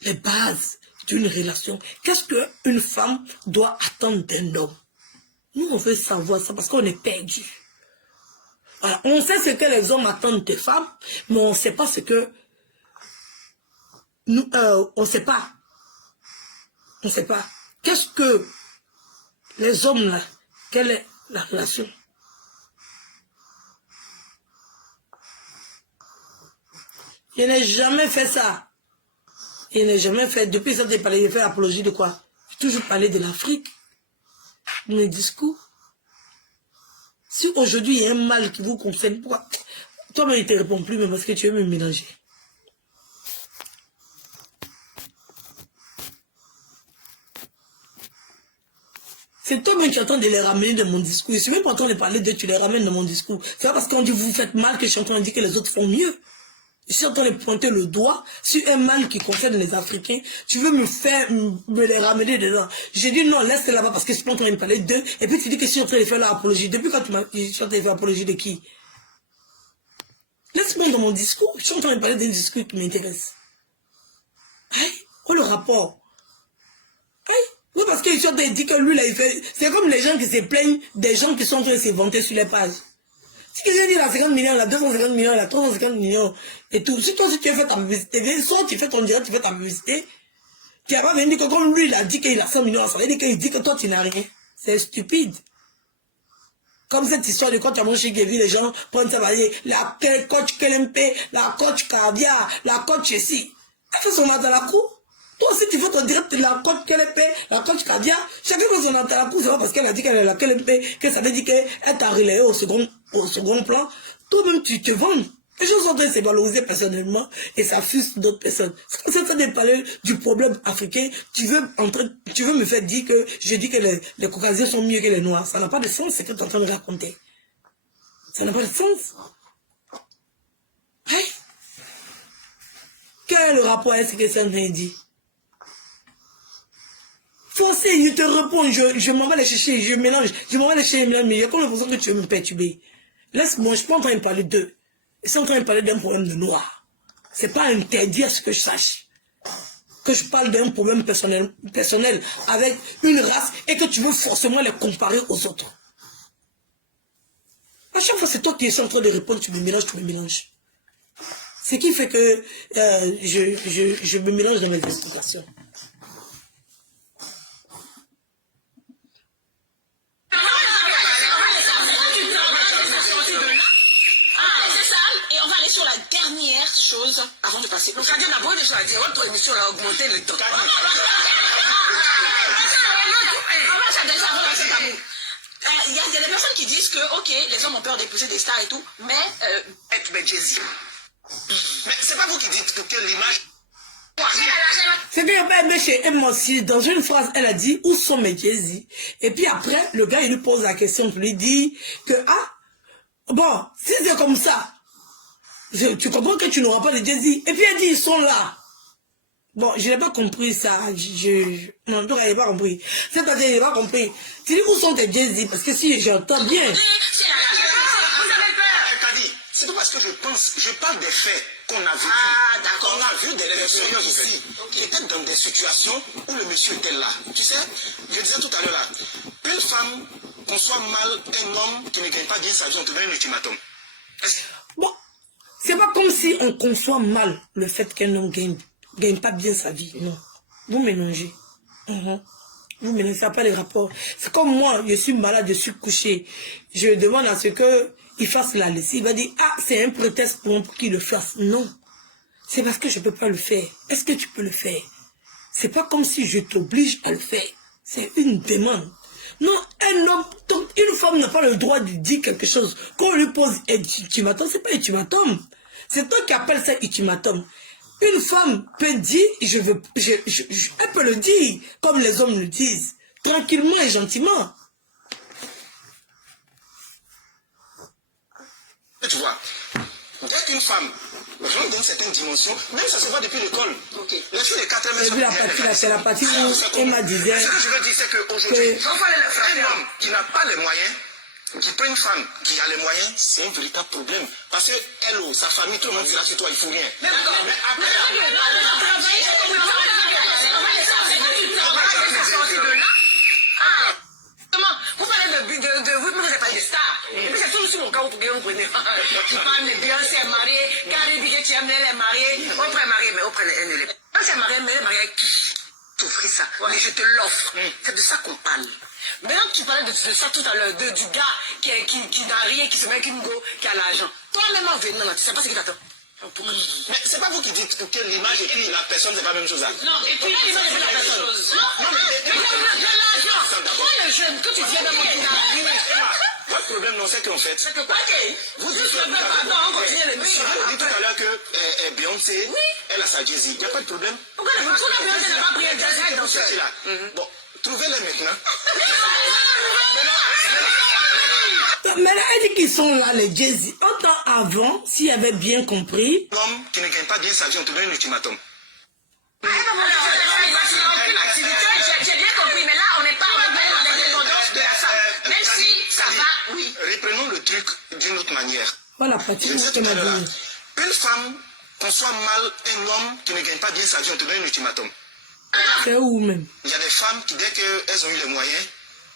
les bases d'une relation. Qu'est-ce qu'une femme doit attendre d'un homme? Nous, on veut savoir ça parce qu'on est perdu. Voilà. On sait ce que les hommes attendent des femmes, mais on ne sait pas ce que... Nous, on ne sait pas. On ne sait pas. Qu'est-ce que les hommes là, quelle est la relation? Je n'ai jamais fait ça. Je n'ai jamais fait. Depuis ça, j'ai fait l'apologie de quoi? J'ai toujours parlé de l'Afrique. De mes discours. Si aujourd'hui il y a un mal qui vous concerne, pourquoi? Toi-même, il ne te répond plus, mais parce que tu veux me mélanger. C'est toi-même qui es en train de les ramener dans mon discours. Je ne suis même pas en train de parler d'eux, tu les ramènes dans mon discours. C'est pas parce qu'on dit vous faites mal que je suis en train de dire que les autres font mieux. Je suis en train de pointer le doigt sur un mal qui concerne les Africains. Tu veux me les ramener dedans. J'ai dit non, laisse là-bas parce que je suis pas en train de parler d'eux. Et puis tu dis que je suis en train de faire l'apologie. Depuis quand je suis en train de faire l'apologie de qui? Laisse-moi dans mon discours. Je suis en train de parler d'un discours qui m'intéresse. Aïe, oh le rapport. Aïe. Oui, parce qu'il sont en train de dire que lui, là, il fait... C'est comme les gens qui se plaignent des gens qui sont en train de se vanter sur les pages. Si quelqu'un dit la 50 millions, la 250 millions, la 350 millions, et tout. Si toi, si tu as fait ta publicité, viens, soit tu fais ton direct, tu fais ta publicité, tu n'as pas venu dire que comme lui, il a dit qu'il a 100 millions, ça veut dire qu'il dit que toi, tu n'as rien. C'est stupide. Comme cette histoire de quand tu as mangé chez Gévi, les gens prennent ça, la coach Kelempe, la coach Caviar, la coach ici. Elle fait son dans la cour. Toi aussi, tu fais ton direct de la coach Kelempe, la coach Caviar. Chacun fait son dans la cour. C'est pas parce qu'elle a dit qu'elle est la Kelempe que ça veut dire qu'elle t'a relayé au second plan. Toi-même, tu te vends. Les gens sont en train de se valoriser personnellement et ça frustre d'autres personnes. C'est comme ça de parler du problème africain. Tu veux me faire dire que je dis que les Caucasiens sont mieux que les Noirs. Ça n'a pas de sens, ce que tu es en train de raconter. Ça n'a pas de sens. Hein? Quel est le rapport avec ce que c'est en train de dire? Forcé, je te réponds, je m'en vais les chercher, je mélange, je m'en vais les chercher, mais il y a comme l'impression que tu veux me perturber. Laisse-moi, je suis pas en train de parler d'eux. Ils sont en train de parler d'un problème de noir. C'est pas interdit à ce que je sache. Que je parle d'un problème personnel avec une race et que tu veux forcément les comparer aux autres. À chaque fois, c'est toi qui es en train de répondre, tu me mélanges. Ce qui fait que je me mélange dans mes explications. Avant de passer. Donc, Kadia n'a pas de choses à dire. Votre émission a augmenté le temps. Il y a des personnes qui disent que, ok, les hommes ont peur d'épouser des stars et tout, mais Jay-Z. Mais c'est pas vous qui dites que l'image... C'est qu'il n'y a pas aimé chez Emma aussi. Dans une phrase, elle a dit, où sont mes Jay-Z? Et puis après, le gars, il lui pose la question, il lui dit que, bon, si c'est comme ça, tu comprends que tu n'auras pas de Jay-Z. Et puis elle dit, ils sont là. Bon, je n'ai pas compris ça. Non, donc elle n'a pas compris. C'est-à-dire, je n'ai pas compris. Tu dis, où sont tes Jay-Z? Parce que si j'entends bien. C'est tout parce que je parle des faits qu'on a vus. D'accord. On a vu des personnes ici qui étaient dans des situations où le monsieur était là. Tu sais, je disais tout à l'heure là, une femme conçoit mal un homme qui ne gagne pas bien sa vie, on te donne un ultimatum. Bon, c'est pas comme si on conçoit mal le fait qu'un homme gagne pas bien sa vie. Non. Vous mélangez. Vous mélangez, ça n'a pas de rapport. C'est comme moi, je suis malade, je suis couché. Je demande à ce que il fasse la lessive. Il va dire, c'est un prétexte pour qu'il le fasse. Non. C'est parce que je ne peux pas le faire. Est-ce que tu peux le faire? C'est pas comme si je t'oblige à le faire. C'est une demande. Non, un homme, une femme n'a pas le droit de dire quelque chose. Quand on lui pose un ultimatum, c'est pas un ultimatum. C'est toi qui appelles ça ultimatum. Une femme peut dire, elle peut le dire, comme les hommes le disent, tranquillement et gentiment. Tu vois, dès qu'une femme rentre dans une certaine dimension, même ça se voit depuis l'école. Les filles de 4 mètres. C'est la partie où Emma disait. Ce que je veux dire, c'est qu'aujourd'hui, un homme qui n'a pas les moyens, qui prend une femme qui a les moyens, c'est un véritable problème. Parce que elle, sa famille, tout le monde dira sur toi, il ne faut rien. Mais après, vous parlez de vous, mais vous parlez de stars. Mais c'est tout sur mon cas, vous pouvez me prendre. Tu parles de Beyoncé est mariée, Cardi B, tu aimes, elle est mariée. Oprah est mariée, mais Oprah est mariée. Quand c'est mariée, mais elle est mariée avec qui? T'offrir ça. Mais je te l'offre. C'est de ça qu'on parle. Maintenant que tu parlais de ça tout à l'heure, du gars qui n'a rien, qui se met avec une go, qui a l'argent. Toi-même en venant, tu ne sais pas ce qui t'attend. Mais c'est pas vous qui dites que l'image et puis la personne, c'est pas la même chose. Non, et puis l'image c'est la même chose. Non, mais le jeune, que tu viens dans mon kidnapping. Votre problème, non, c'est qu'en fait. C'est que quoi, vous dites tout à l'heure que Beyoncé, elle a sa Jay-Z. Il n'y a pas de problème. Pourquoi Beyoncé n'a pas pris un Jay-Z dans ce là? Bon, trouvez-les maintenant. Mais là, elle dit qu'ils sont là, les Jay-Z. Un temps avant, s'il avait bien compris. L'homme qui ne gagne pas bien sa vie, on te donne un ultimatum. J'ai bien compris, mais là, on n'est pas dans l'indépendance de la femme. Même si ça va, oui. Reprenons le truc d'une autre manière. Voilà, Patrick, ce m'a dit. Une femme conçoit mal un homme qui ne gagne pas bien sa vie, on te donne un ultimatum. C'est où même? Il y a des femmes qui, dès qu'elles ont eu les moyens,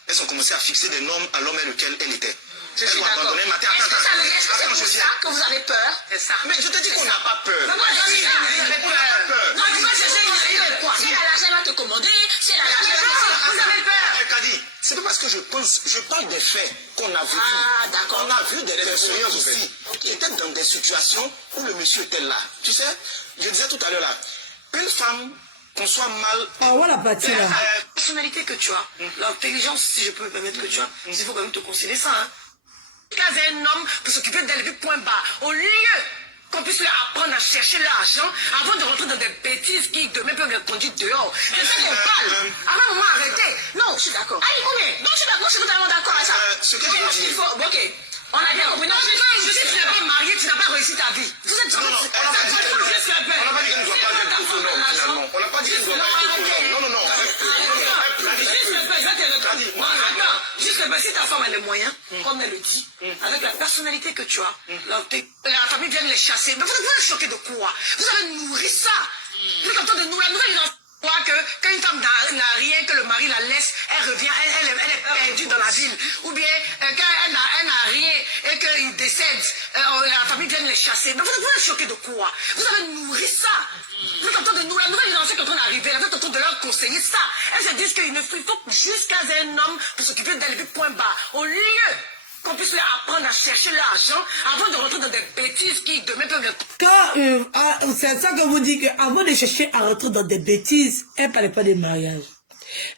elles ont commencé à fixer des normes à l'homme avec lequel elle était. Je suis d'accord. Est-ce que c'est pour ça que vous avez peur? C'est ça. Mais je te dis qu'on n'a pas peur. Non, je n'avez pas peur. Non, c'est la l'argent va te commander, c'est la l'argent. Vous avez peur. Kadi, C'est pas parce que je pense, je parle des faits qu'on a vu. Ah, d'accord. On a vu des personnes ici qui étaient dans des situations où le monsieur était là. Tu sais, je disais tout à l'heure là, une femme qu'on soit mal... Ah, voilà, partie là. La personnalité que tu as, l'intelligence, si je peux me permettre que tu as, il faut quand même te conseiller ça. Hein. Quand un homme pour s'occuper d'elle depuis point bas, au lieu qu'on puisse leur apprendre à chercher l'argent avant de rentrer dans des bêtises qui demain peuvent les conduire dehors. C'est ça qu'on parle. Avant un moment, arrêtez. Non, je suis d'accord. Allez, combien? Non, je suis d'accord, je suis totalement d'accord avec ça. Ce que je veux dire... Ok. On a bien compris. Non, si tu n'es pas marié, tu n'as pas réussi ta vie. Vous êtes on n'a pas dit qu'elle ne doit pas être pour non, finalement. On n'a pas dit qu'elle ne doit pas être pour non. Non. Juste si ta femme a les moyens, comme elle le dit, avec la personnalité que tu as, la famille vient de les chasser. Mais vous êtes choqués de quoi? Vous avez nourri ça. Vous êtes en train de nourrir. Nous, ils croient que quand une femme n'a rien, que le mari la laisse, elle revient, elle est perdue dans la ville. Ou bien, quand elle n'a rien et qu'il décède, la famille vient de les chasser. Mais vous êtes choqués de quoi? Vous avez nourri ça. Vous êtes en train de nourrir. La nouvelle génération qui est en train d'arriver, vous êtes en train de leur conseiller ça. Elles se disent qu'il faut jusqu'à un homme pour s'occuper d'elle depuis point bas. Au lieu qu'on puisse leur apprendre à chercher l'argent avant de rentrer dans des bêtises qui demain peuvent... C'est ça que vous dites, qu'avant de chercher à rentrer dans des bêtises, elle ne parlait pas de mariage.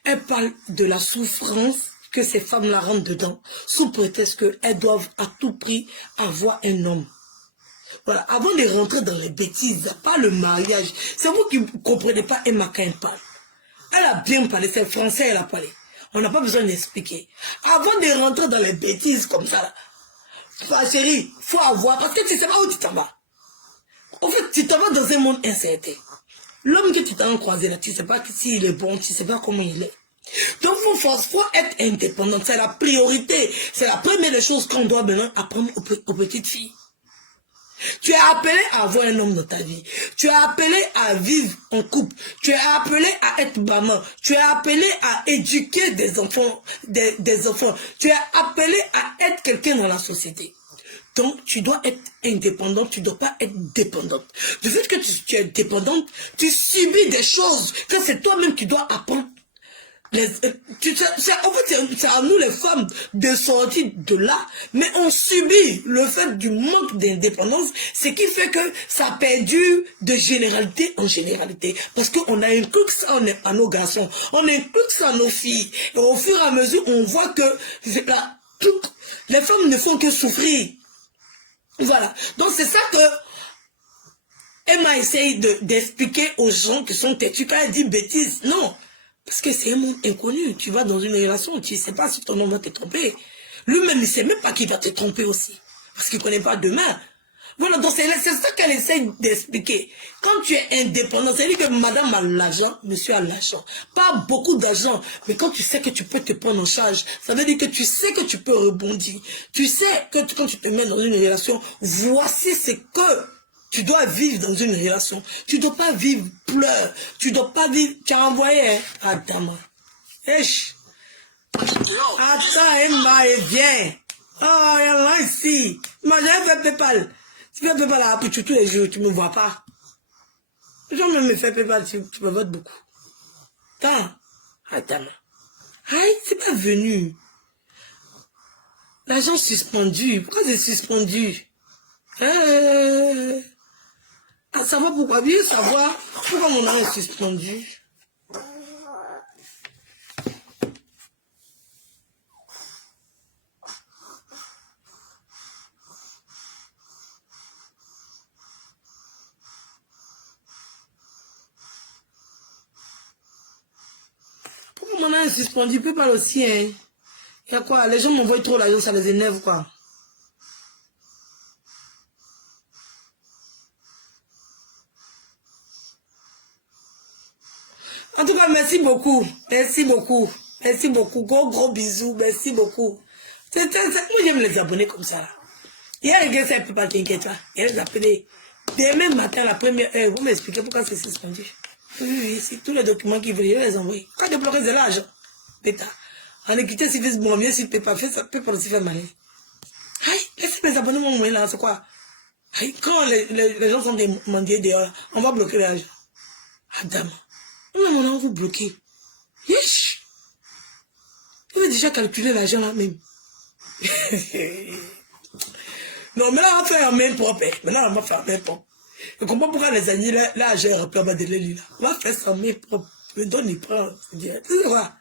Elle parle de la souffrance que ces femmes-là rentrent dedans, sous prétexte qu'elles doivent à tout prix avoir un homme. Voilà, avant de rentrer dans les bêtises, pas le mariage. C'est vous qui ne comprenez pas Emma quand elle parle. Elle a bien parlé, c'est français, elle a parlé. On n'a pas besoin d'expliquer. Avant de rentrer dans les bêtises comme ça, là, bah, chérie, il faut avoir, parce que tu ne sais pas où tu t'en vas. En fait, tu t'en vas dans un monde incertain. L'homme que tu t'en croisé là, tu ne sais pas s'il est bon, tu ne sais pas comment il est. Donc, il faut être indépendante. C'est la priorité. C'est la première des choses qu'on doit maintenant apprendre aux petites filles. Tu es appelé à avoir un homme dans ta vie. Tu es appelé à vivre en couple. Tu es appelé à être maman. Tu es appelé à éduquer des enfants. Des enfants. Tu es appelé à être quelqu'un dans la société. Donc, tu dois être indépendante. Tu ne dois pas être dépendante. Du fait que tu es dépendante, tu subis des choses que c'est toi-même qui dois apprendre. En fait, c'est à nous les femmes de sortir de là, mais on subit le fait du manque d'indépendance, ce qui fait que ça perdure de généralité en généralité. Parce qu'on a inclus ça à nos garçons, on inclut ça à nos filles. Et au fur et à mesure, on voit que les femmes ne font que souffrir. Voilà. Donc c'est ça que Emma essaye d'expliquer aux gens qui sont têtus quand elle dit bêtises. Non. Parce que c'est un monde inconnu. Tu vas dans une relation, tu ne sais pas si ton homme va te tromper. Lui-même, il ne sait même pas qu'il va te tromper aussi. Parce qu'il ne connaît pas demain. Voilà, donc c'est ça qu'elle essaie d'expliquer. Quand tu es indépendant, c'est-à-dire que madame a l'argent, monsieur a l'argent. Pas beaucoup d'argent, mais quand tu sais que tu peux te prendre en charge, ça veut dire que tu sais que tu peux rebondir. Tu sais que quand tu te mets dans une relation, voici ce que... Tu dois vivre dans une relation. Tu ne dois pas vivre pleurs. Tu ne dois pas vivre... Tu as envoyé, hein? Attends, Esh. Attends, Emma, et viens. Oh, il y en a ici. Moi, j'ai fait PayPal. Tu fais PayPal à Apuchu tous les jours, tu ne me vois pas. Les gens même me font PayPal, tu me votes beaucoup. Attends. Aïe, c'est pas venu. L'argent suspendu. Pourquoi c'est suspendu? À savoir pourquoi, bien savoir pourquoi mon argent est suspendu. Pourquoi mon argent est suspendu? Il peut pas aussi, hein. Il y a quoi? Les gens m'envoient trop l'argent, ça les énerve, quoi. En tout cas, merci beaucoup. Merci beaucoup. Merci beaucoup. Gros bisous. Merci beaucoup. Moi, j'aime les abonnés comme ça. Il y a les gars, ça ne peut pas t'inquiéter. Il y a les appelés. Demain matin, la première heure, vous m'expliquez pourquoi c'est suspendu. Oui, c'est tous les documents qu'ils veulent, je les envoyer. Quand débloquer de l'argent, pétard. En équité, si bon, mieux, si tu ne peux pas faire, ça peut pas aussi faire mal. Aïe, laissez mes abonnés m'envoyer là, c'est quoi? Aïe, quand les gens sont demandés dehors, on va bloquer l'argent. Adam. On va vous bloquer. Yesh. Il avait déjà calculé l'argent là même. Non, mais là, on va faire un main propre. Maintenant, on va faire un main propre. Je comprends pourquoi les amis, là, j'ai un peu de l'élu, là. On va faire ça en main propre. Je me donne, il prend. Tu vois.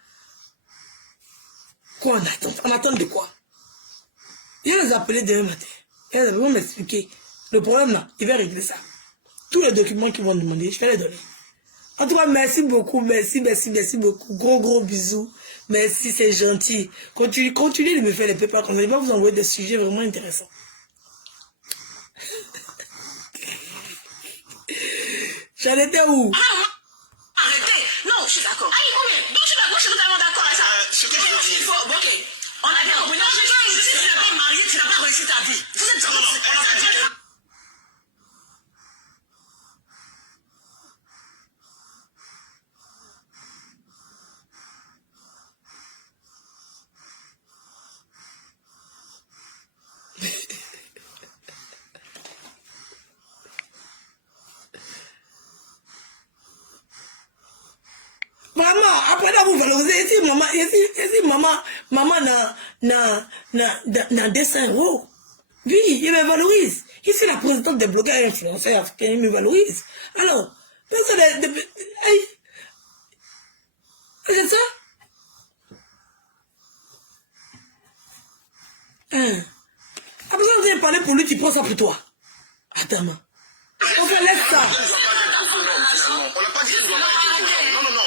Quoi on attend? On attend de quoi? Il va les appeler demain matin. Ils vont m'expliquer. Le problème, là, il va régler ça. Tous les documents qu'ils vont demander, je vais les donner. En tout cas, merci beaucoup, merci beaucoup. Gros bisous. Merci, c'est gentil. Continuez de me faire les pépins comme ça. Il va vous envoyer des sujets vraiment intéressants. J'en étais où? Arrêtez. Non, je suis d'accord. Allez, combien? Donc, je suis d'accord, je suis totalement d'accord avec ça. Ce que je veux dire. Ok. On a bien compris. Non, si tu n'as pas marié, tu n'as pas réussi ta vie. Vous êtes Non, on n'a pas dit que... Vraiment, après là, vous valorisez. Ici, maman n'a des 5 euros. Oui, il me valorise. Ici, la présidente des blogueurs influenceurs africains, il me valorise. Alors, personne c'est ça? Hein? Après ça, vous avez parlé pour lui, tu prends ça pour toi. Attends, man. On va laisse ça. On n'a pas dit que tu dois pas être non.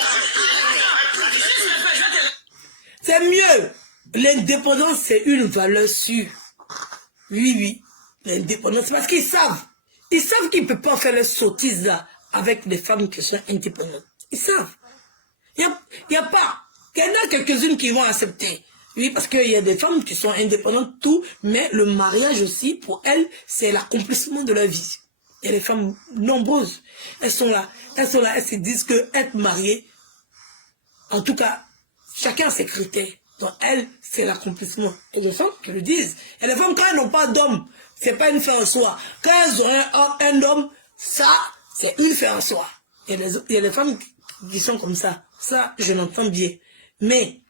C'est mieux. L'indépendance, c'est une valeur sûre. Oui. L'indépendance, parce qu'ils savent. Ils savent qu'ils ne peuvent pas faire les sottises là avec des femmes qui sont indépendantes. Ils savent. Il y a pas. Il y en a quelques-unes qui vont accepter. Oui, parce qu'il y a des femmes qui sont indépendantes, tout, mais le mariage aussi, pour elles, c'est l'accomplissement de leur vie. Il y a des femmes nombreuses. Elles sont là, elles se disent que être mariée, en tout cas, chacun a ses critères. Donc, elles, c'est l'accomplissement. Et les femmes qui le disent. Et les femmes, quand elles n'ont pas d'homme, c'est pas une fin en soi. Quand elles ont un homme, ça, c'est une fin en soi. Il y a des femmes qui sont comme ça. Ça, je l'entends bien. Mais,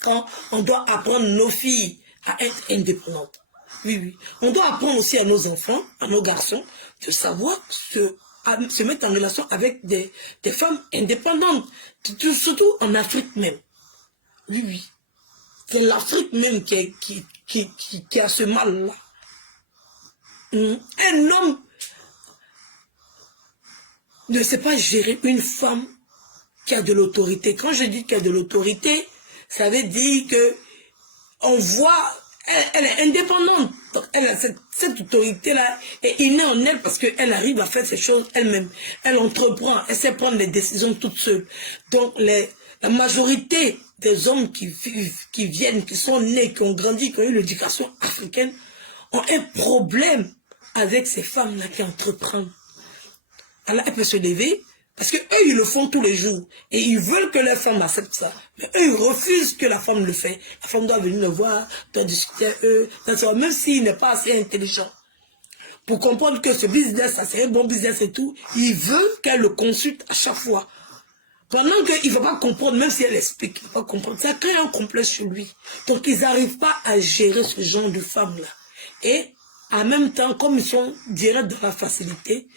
quand on doit apprendre nos filles à être indépendantes, oui. On doit apprendre aussi à nos enfants, à nos garçons, de savoir se mettre en relation avec des femmes indépendantes. Surtout en Afrique même. Oui. C'est l'Afrique même qui a ce mal-là. Un homme ne sait pas gérer une femme qui a de l'autorité. Quand je dis qu'il y a de l'autorité, ça veut dire que on voit, elle est indépendante. Donc elle a cette autorité-là et il est en elle parce qu'elle arrive à faire ses choses elle-même. Elle entreprend, elle sait prendre les décisions toute seule. Donc la majorité des hommes qui viennent, qui sont nés, qui ont grandi, qui ont eu l'éducation africaine, ont un problème avec ces femmes-là qui entreprennent. Alors elle peut se lever, parce que eux ils le font tous les jours, et ils veulent que les femmes acceptent ça. Mais eux ils refusent que la femme le fait. La femme doit venir le voir, doit discuter avec eux, même s'il n'est pas assez intelligent. Pour comprendre que ce business, ça c'est un bon business et tout, ils veulent qu'elle le consulte à chaque fois. Pendant qu'il ne va pas comprendre, même si elle explique, il ne va pas comprendre. Ça crée un complexe sur lui. Donc, ils n'arrivent pas à gérer ce genre de femmes-là. Et, en même temps, comme ils sont directs dans la facilité,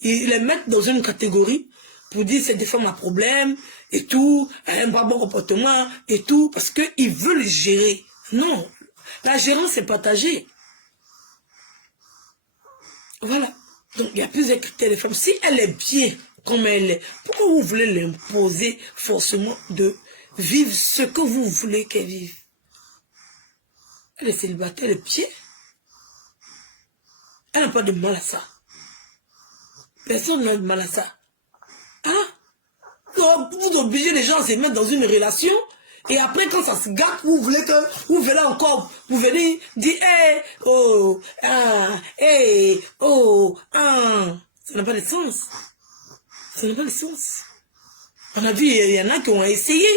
ils les mettent dans une catégorie pour dire c'est des femmes à problème, et tout, elles n'ont pas bon comportement, et tout, parce qu'ils veulent gérer. Non, la gérance est partagée. Voilà. Donc, il y a plusieurs critères des femmes. Si elle est bien comme elle est, pourquoi vous voulez l'imposer forcément de vivre ce que vous voulez qu'elle vive? Elle est célibataire, elle est bien. Elle n'a pas de mal à ça. Personne n'a de mal à ça. Hein? Vous obligez les gens à se mettre dans une relation et après quand ça se gâte, vous voulez que vous venez encore, vous venez dire ça n'a pas de sens. Ça n'a pas de sens. On a vu, il y en a qui ont essayé.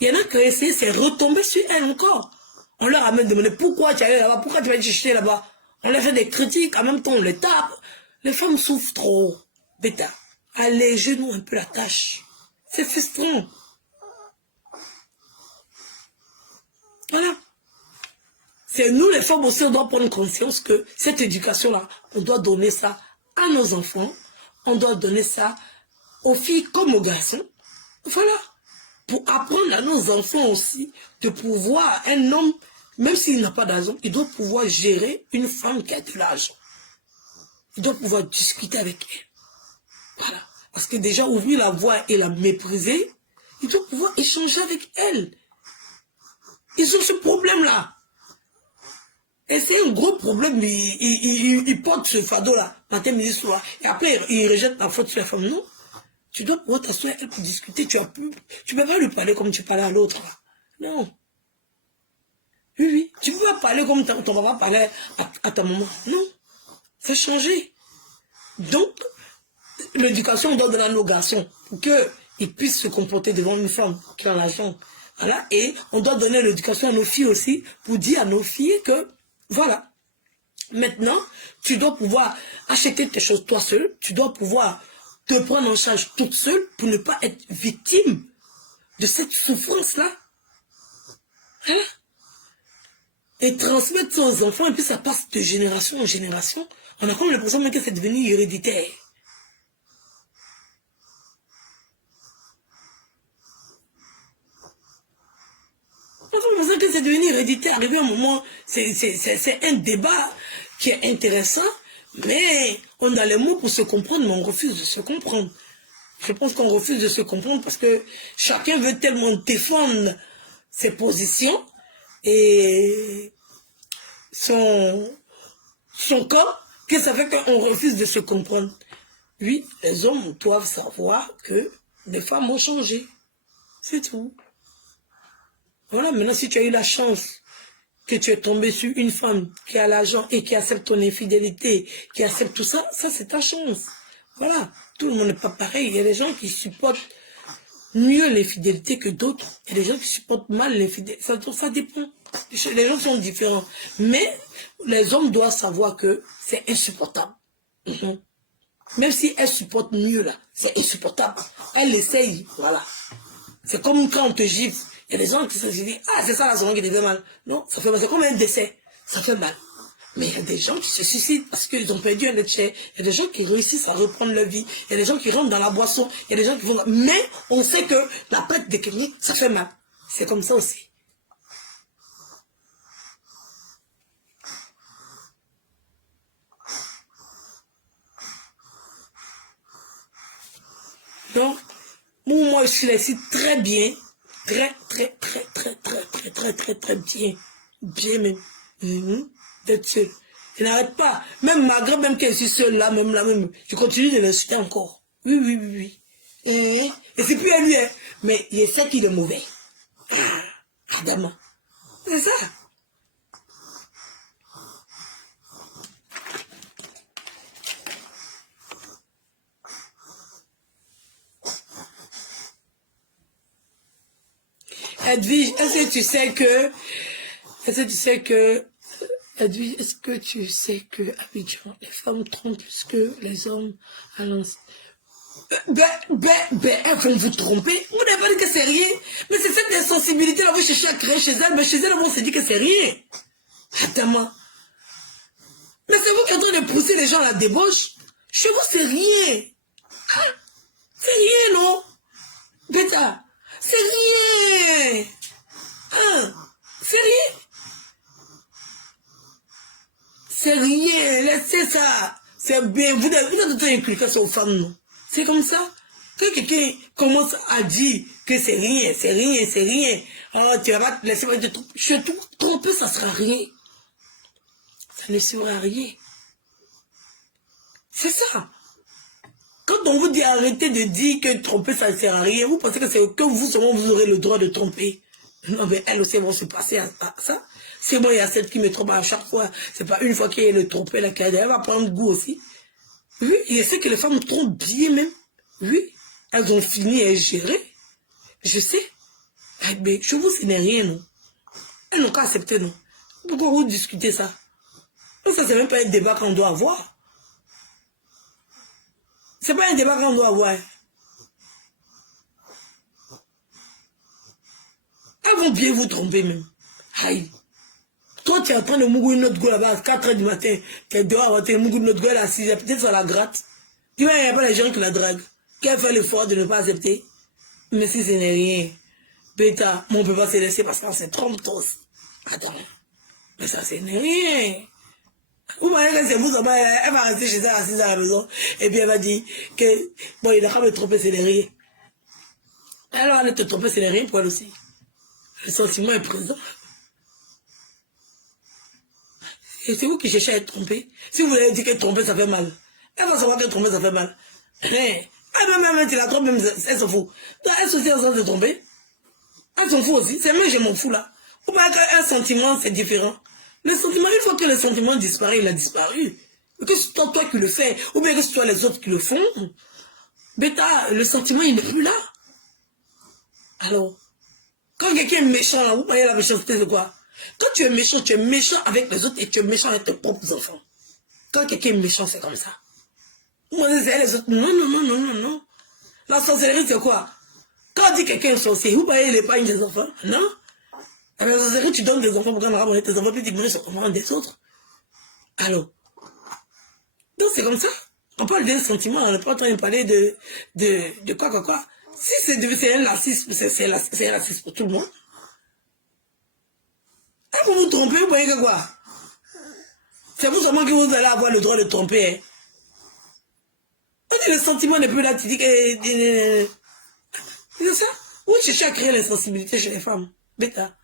Il y en a qui ont essayé, c'est retomber sur elle encore. On leur a même demandé pourquoi tu es allé là-bas, pourquoi tu vas te chercher là-bas. On leur fait des critiques, en même temps on les tape. Les femmes souffrent trop. Bêta, allégez-nous un peu la tâche. C'est frustrant. c'est nous les femmes aussi, on doit prendre conscience que cette éducation-là, on doit donner ça à nos enfants, on doit donner ça aux filles comme aux garçons. Voilà. Pour apprendre à nos enfants aussi de pouvoir, un homme, même s'il n'a pas d'argent, il doit pouvoir gérer une femme qui a de l'argent. Il doit pouvoir discuter avec elle. Voilà. Parce que déjà, ouvrir la voie et la mépriser, il doit pouvoir échanger avec elle. Ils ont ce problème-là. Et c'est un gros problème. Il porte ce fardeau-là, matin, midi, soir. Et après, il rejette la faute sur la femme. Non. Tu dois pouvoir t'asseoir elle pour discuter. Tu peux pas lui parler comme tu parlais à l'autre. Non. Oui, oui. Tu peux pas parler comme ton papa parlait à ta maman. Non. C'est changé. Donc, l'éducation, on doit donner à nos garçons pour qu'ils puissent se comporter devant une femme qui a l'argent. Voilà. Et on doit donner l'éducation à nos filles aussi pour dire à nos filles que, voilà, maintenant, tu dois pouvoir acheter tes choses toi seul. Tu dois pouvoir te prendre en charge toute seule pour ne pas être victime de cette souffrance-là. Voilà. Et transmettre ça aux enfants, et puis ça passe de génération en génération. On a comme l'impression même que c'est devenu héréditaire. On a l'impression que c'est devenu héréditaire. Arrivé à un moment, c'est un débat qui est intéressant, mais on a les mots pour se comprendre, mais on refuse de se comprendre. Je pense qu'on refuse de se comprendre parce que chacun veut tellement défendre ses positions et son corps que ça fait qu'on refuse de se comprendre. Oui, les hommes doivent savoir que les femmes ont changé. C'est tout. Voilà, maintenant si tu as eu la chance que tu es tombé sur une femme qui a l'argent et qui accepte ton infidélité, qui accepte tout ça, ça c'est ta chance. Voilà, tout le monde n'est pas pareil. Il y a des gens qui supportent mieux l'infidélité que d'autres. Il y a des gens qui supportent mal l'infidélité. Ça dépend. Les gens sont différents. Mais les hommes doivent savoir que c'est insupportable. Même si elle supporte mieux là, c'est insupportable. Elle essaye, voilà. C'est comme quand on te gifle. Il y a des gens qui se disent, ah c'est ça la seconde qui te fait mal. Non, ça fait mal. C'est comme un décès. Ça fait mal. Mais il y a des gens qui se suicident parce qu'ils ont perdu un être cher. Il y a des gens qui réussissent à reprendre leur vie. Il y a des gens qui rentrent dans la boisson. Il y a des gens qui vont... Mais on sait que la perte de quelqu'un, ça fait mal. C'est comme ça aussi. Donc, moi, je suis ici très bien. Très bien. Bien même. D'être seul. Je n'arrête pas. Même malgré même que je suis seule là, même, je continue de l'insulter encore. Oui. Et c'est plus à lui, hein. Mais il sait qu'il est mauvais. Adama. C'est ça. Edwige, est-ce que tu sais que Edwige, est-ce que tu sais que Abidjan, les femmes trompent plus que les hommes à l'ancienne? Elles vont vous tromper. Vous n'avez pas dit que c'est rien. Mais c'est cette insensibilité-là, vous cherchez à créer chez elles. Mais chez elles, on se dit que c'est rien. Attends-moi. Mais c'est vous qui êtes en train de pousser les gens à la débauche. Chez vous, c'est rien. Hein? C'est rien, non? Bêta. C'est rien. Hein? C'est rien. C'est rien. Laissez ça. C'est bien. Vous êtes inculqué ça aux femmes, non? C'est comme ça. Quand quelqu'un commence à dire que c'est rien. Oh, tu vas pas te laisser te tromper. Je te tromper, ça sera rien. Ça ne sera rien. C'est ça. Quand on vous dit arrêtez de dire que tromper ça ne sert à rien, vous pensez que c'est que vous seulement vous aurez le droit de tromper. Non, mais elles aussi vont se passer à ça. C'est moi, il y a celle qui me trompe à chaque fois. C'est pas une fois qu'elle est trompée, la elle va prendre goût aussi. Oui, je sais que les femmes trompent bien même. Oui, elles ont fini à gérer. Je sais. Mais chez vous, ce n'est rien, non. Elles n'ont qu'à accepter, non. Pourquoi vous discutez ça? Ça, c'est même pas un débat qu'on doit avoir. C'est pas un débat qu'on doit avoir. Elles vont bien vous tromper même. Aïe. Toi, tu es en train de mougou une autre go là-bas à 4h du matin. Tu es dehors, tu es mougou une autre go à 6h. Peut-être ça la gratte. Tu vois, il n'y a pas les gens qui la draguent. Qui a fait l'effort de ne pas accepter. Mais si ce n'est rien. Bêta, on ne peut pas se laisser parce qu'on se trompe tous. Attends. Mais ça, ce n'est rien. Vous voyez que c'est vous, elle va rester chez elle assise à la maison. Et puis elle va dire que, bon, il a qu'à me tromper, c'est les rien. Alors, elle te tromper, c'est les rien pour elle aussi. Le sentiment est présent. Et c'est vous qui cherchez à être trompé. Si vous avez dit que tromper, ça fait mal. Elle va savoir que tromper, ça fait mal. Même, tu la trompes, même, elle s'en fout. Donc, elle aussi, elle s'en fout de tromper. Elle s'en fout aussi. C'est moi, je m'en fous là. Vous voyez qu'un sentiment, c'est différent. Le sentiment, une fois que le sentiment disparaît, il a disparu. Que c'est toi qui le fais, ou bien que c'est toi les autres qui le font. Bêta, le sentiment, il n'est plus là. Alors, quand quelqu'un est méchant, là, vous voyez la méchanceté, c'est quoi? Quand tu es méchant avec les autres et tu es méchant avec tes propres enfants. Quand quelqu'un est méchant, c'est comme ça. Vous voyez, c'est les autres. Non. La sorcellerie, c'est quoi? Quand on dit quelqu'un est sorcier, vous voyez l'épargne des enfants? Non? Et la sorcellerie, tu donnes des enfants pour qu'on ramène tes enfants, puis tu mets sur le des autres. Alors, donc c'est comme ça. On parle d'un sentiment, on n'est pas en train de parler de quoi. Si c'est un narcissisme, c'est un narcissisme pour tout le monde. Et vous vous trompez, vous voyez que quoi? C'est vous seulement que vous allez avoir le droit de tromper. Hein. On dit le sentiment n'est plus là, tu dis que... C'est ça? Vous cherchez à créer l'insensibilité chez les femmes. Bêta.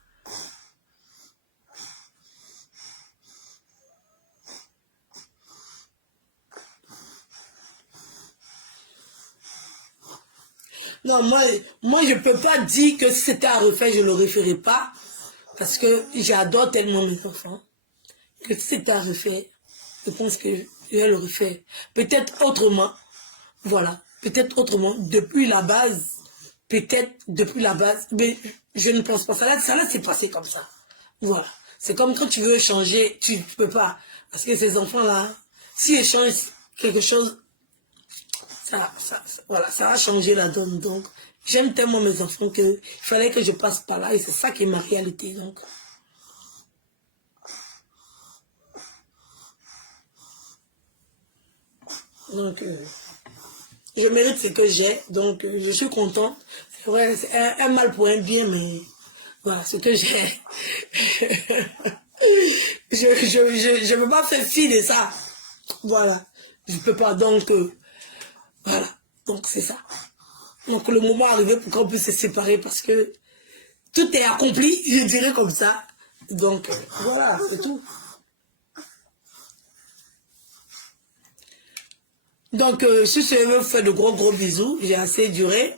Non, moi je ne peux pas dire que si c'était à refaire, je ne le referai pas. Parce que j'adore tellement mes enfants. Que si c'était à refaire, je pense que je vais le refaire. Peut-être autrement. Voilà. Peut-être autrement. Depuis la base. Mais je ne pense pas. Ça là c'est passé comme ça. Voilà. C'est comme quand tu veux changer, tu ne peux pas. Parce que ces enfants-là, s'ils changent quelque chose, voilà, ça va changer la donne. Donc, j'aime tellement mes enfants qu'il fallait que je passe par là et c'est ça qui est ma réalité. Donc je mérite ce que j'ai, donc je suis contente. C'est vrai, c'est un mal pour un bien, mais voilà, ce que j'ai. Je ne peux pas faire fi de ça. Voilà, je ne peux pas, donc... Voilà, donc c'est ça. Donc le moment est arrivé pour qu'on puisse se séparer parce que tout est accompli, je dirais comme ça. Donc voilà, c'est tout. Donc si je veux faire de gros bisous, j'ai assez duré.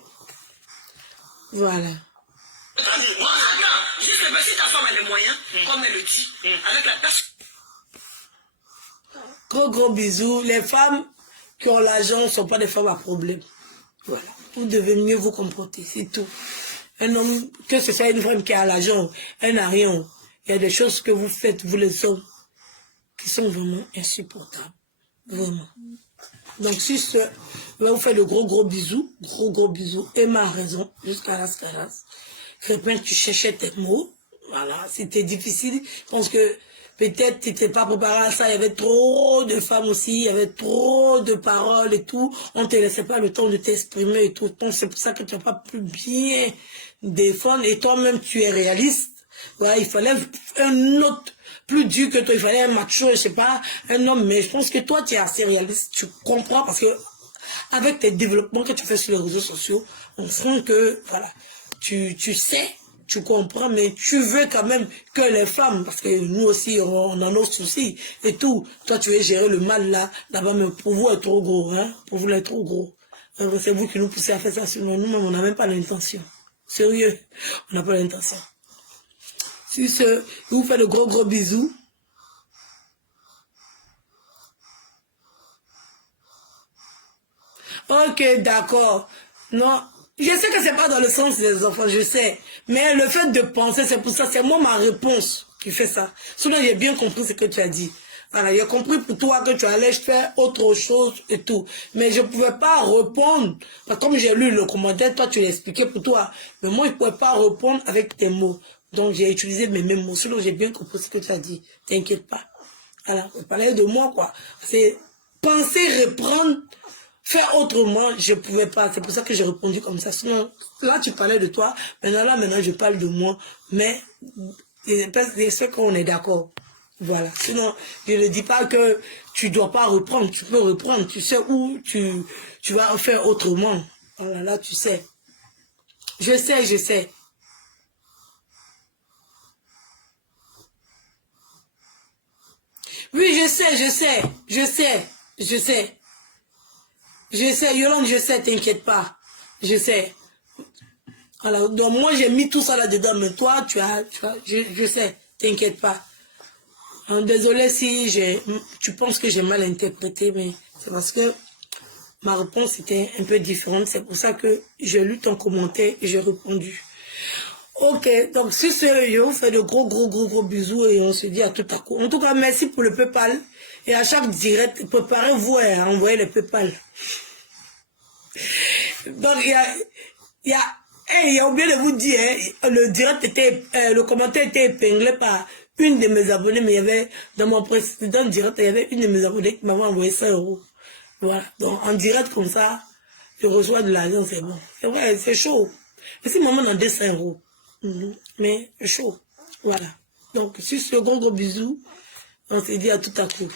Voilà. Si ta femme a les moyens, comme elle le dit, avec la tâche. Gros bisous. Les femmes qui ont l'argent ne sont pas des femmes à problème. Voilà. Vous devez mieux vous comporter, c'est tout. Un homme, que ce soit une femme qui a l'argent, elle n'a rien. Il y a des choses que vous faites, vous les hommes, qui sont vraiment insupportables. Vraiment. Donc si je vais vous faire de gros bisous, Emma a raison, jusqu'à la scarasse. Crépin, tu cherchais tes mots. Voilà, c'était difficile. Je pense que peut-être tu n'étais pas préparé à ça. Il y avait trop de femmes aussi, il y avait trop de paroles et tout. On ne te laissait pas le temps de t'exprimer et tout. Donc c'est pour ça que tu n'as pas pu bien défendre. Et toi-même, tu es réaliste. Voilà, il fallait un autre plus dur que toi. Il fallait un macho, je sais pas, un homme. Mais je pense que toi, tu es assez réaliste. Tu comprends parce que avec tes développements que tu fais sur les réseaux sociaux, on sent que, voilà, tu sais, tu comprends, mais tu veux quand même que les femmes, parce que nous aussi, on a nos soucis et tout. Toi, tu veux gérer le mal là-bas, mais pour vous, être trop gros, hein. Pour vous, être trop gros. C'est vous qui nous poussez à faire ça, sinon nous-mêmes, on n'a même pas l'intention. Sérieux, on n'a pas l'intention. Si vous faites de gros bisous. Ok, d'accord. Non, je sais que c'est pas dans le sens des enfants, je sais. Mais le fait de penser, c'est pour ça, c'est moi ma réponse qui fait ça. Sinon, j'ai bien compris ce que tu as dit. Voilà, j'ai compris pour toi que tu allais faire autre chose et tout. Mais je ne pouvais pas répondre. Parce que comme j'ai lu le commentaire, toi tu l'expliquais pour toi. Mais moi, je ne pouvais pas répondre avec tes mots. Donc, j'ai utilisé mes mêmes mots. Sinon, j'ai bien compris ce que tu as dit. T'inquiète pas. Voilà, on parlait de moi, quoi. C'est penser, reprendre, faire autrement, je ne pouvais pas. C'est pour ça que j'ai répondu comme ça. Sinon, là, tu parlais de toi. Maintenant, je parle de moi. Mais, j'espère qu'on est d'accord. Voilà. Sinon, je ne dis pas que tu ne dois pas reprendre. Tu peux reprendre. Tu sais où tu vas faire autrement. Voilà, là, tu sais. Je sais. Oui, je sais, Yolande, je sais, t'inquiète pas. Je sais. Alors, donc moi, j'ai mis tout ça là-dedans, mais toi, je sais, t'inquiète pas. Désolé si tu penses que j'ai mal interprété, mais c'est parce que ma réponse était un peu différente. C'est pour ça que j'ai lu ton commentaire et j'ai répondu. Ok, donc sur ce, je vous fais de gros bisous et on se dit à tout à coup. En tout cas, merci pour le PayPal. Et à chaque direct, préparez-vous à envoyer le PayPal. Donc, il y a oublié de vous dire, le commentaire était épinglé par une de mes abonnés, mais il y avait, dans mon précédent direct, il y avait une de mes abonnés qui m'avait envoyé 100 €. Voilà, donc en direct comme ça, je reçois de l'argent, c'est bon. C'est vrai, c'est chaud. Et si maman en donne 100 €. Mais chaud. Voilà. Donc, sur ce gros bisous, on se dit à tout à coup.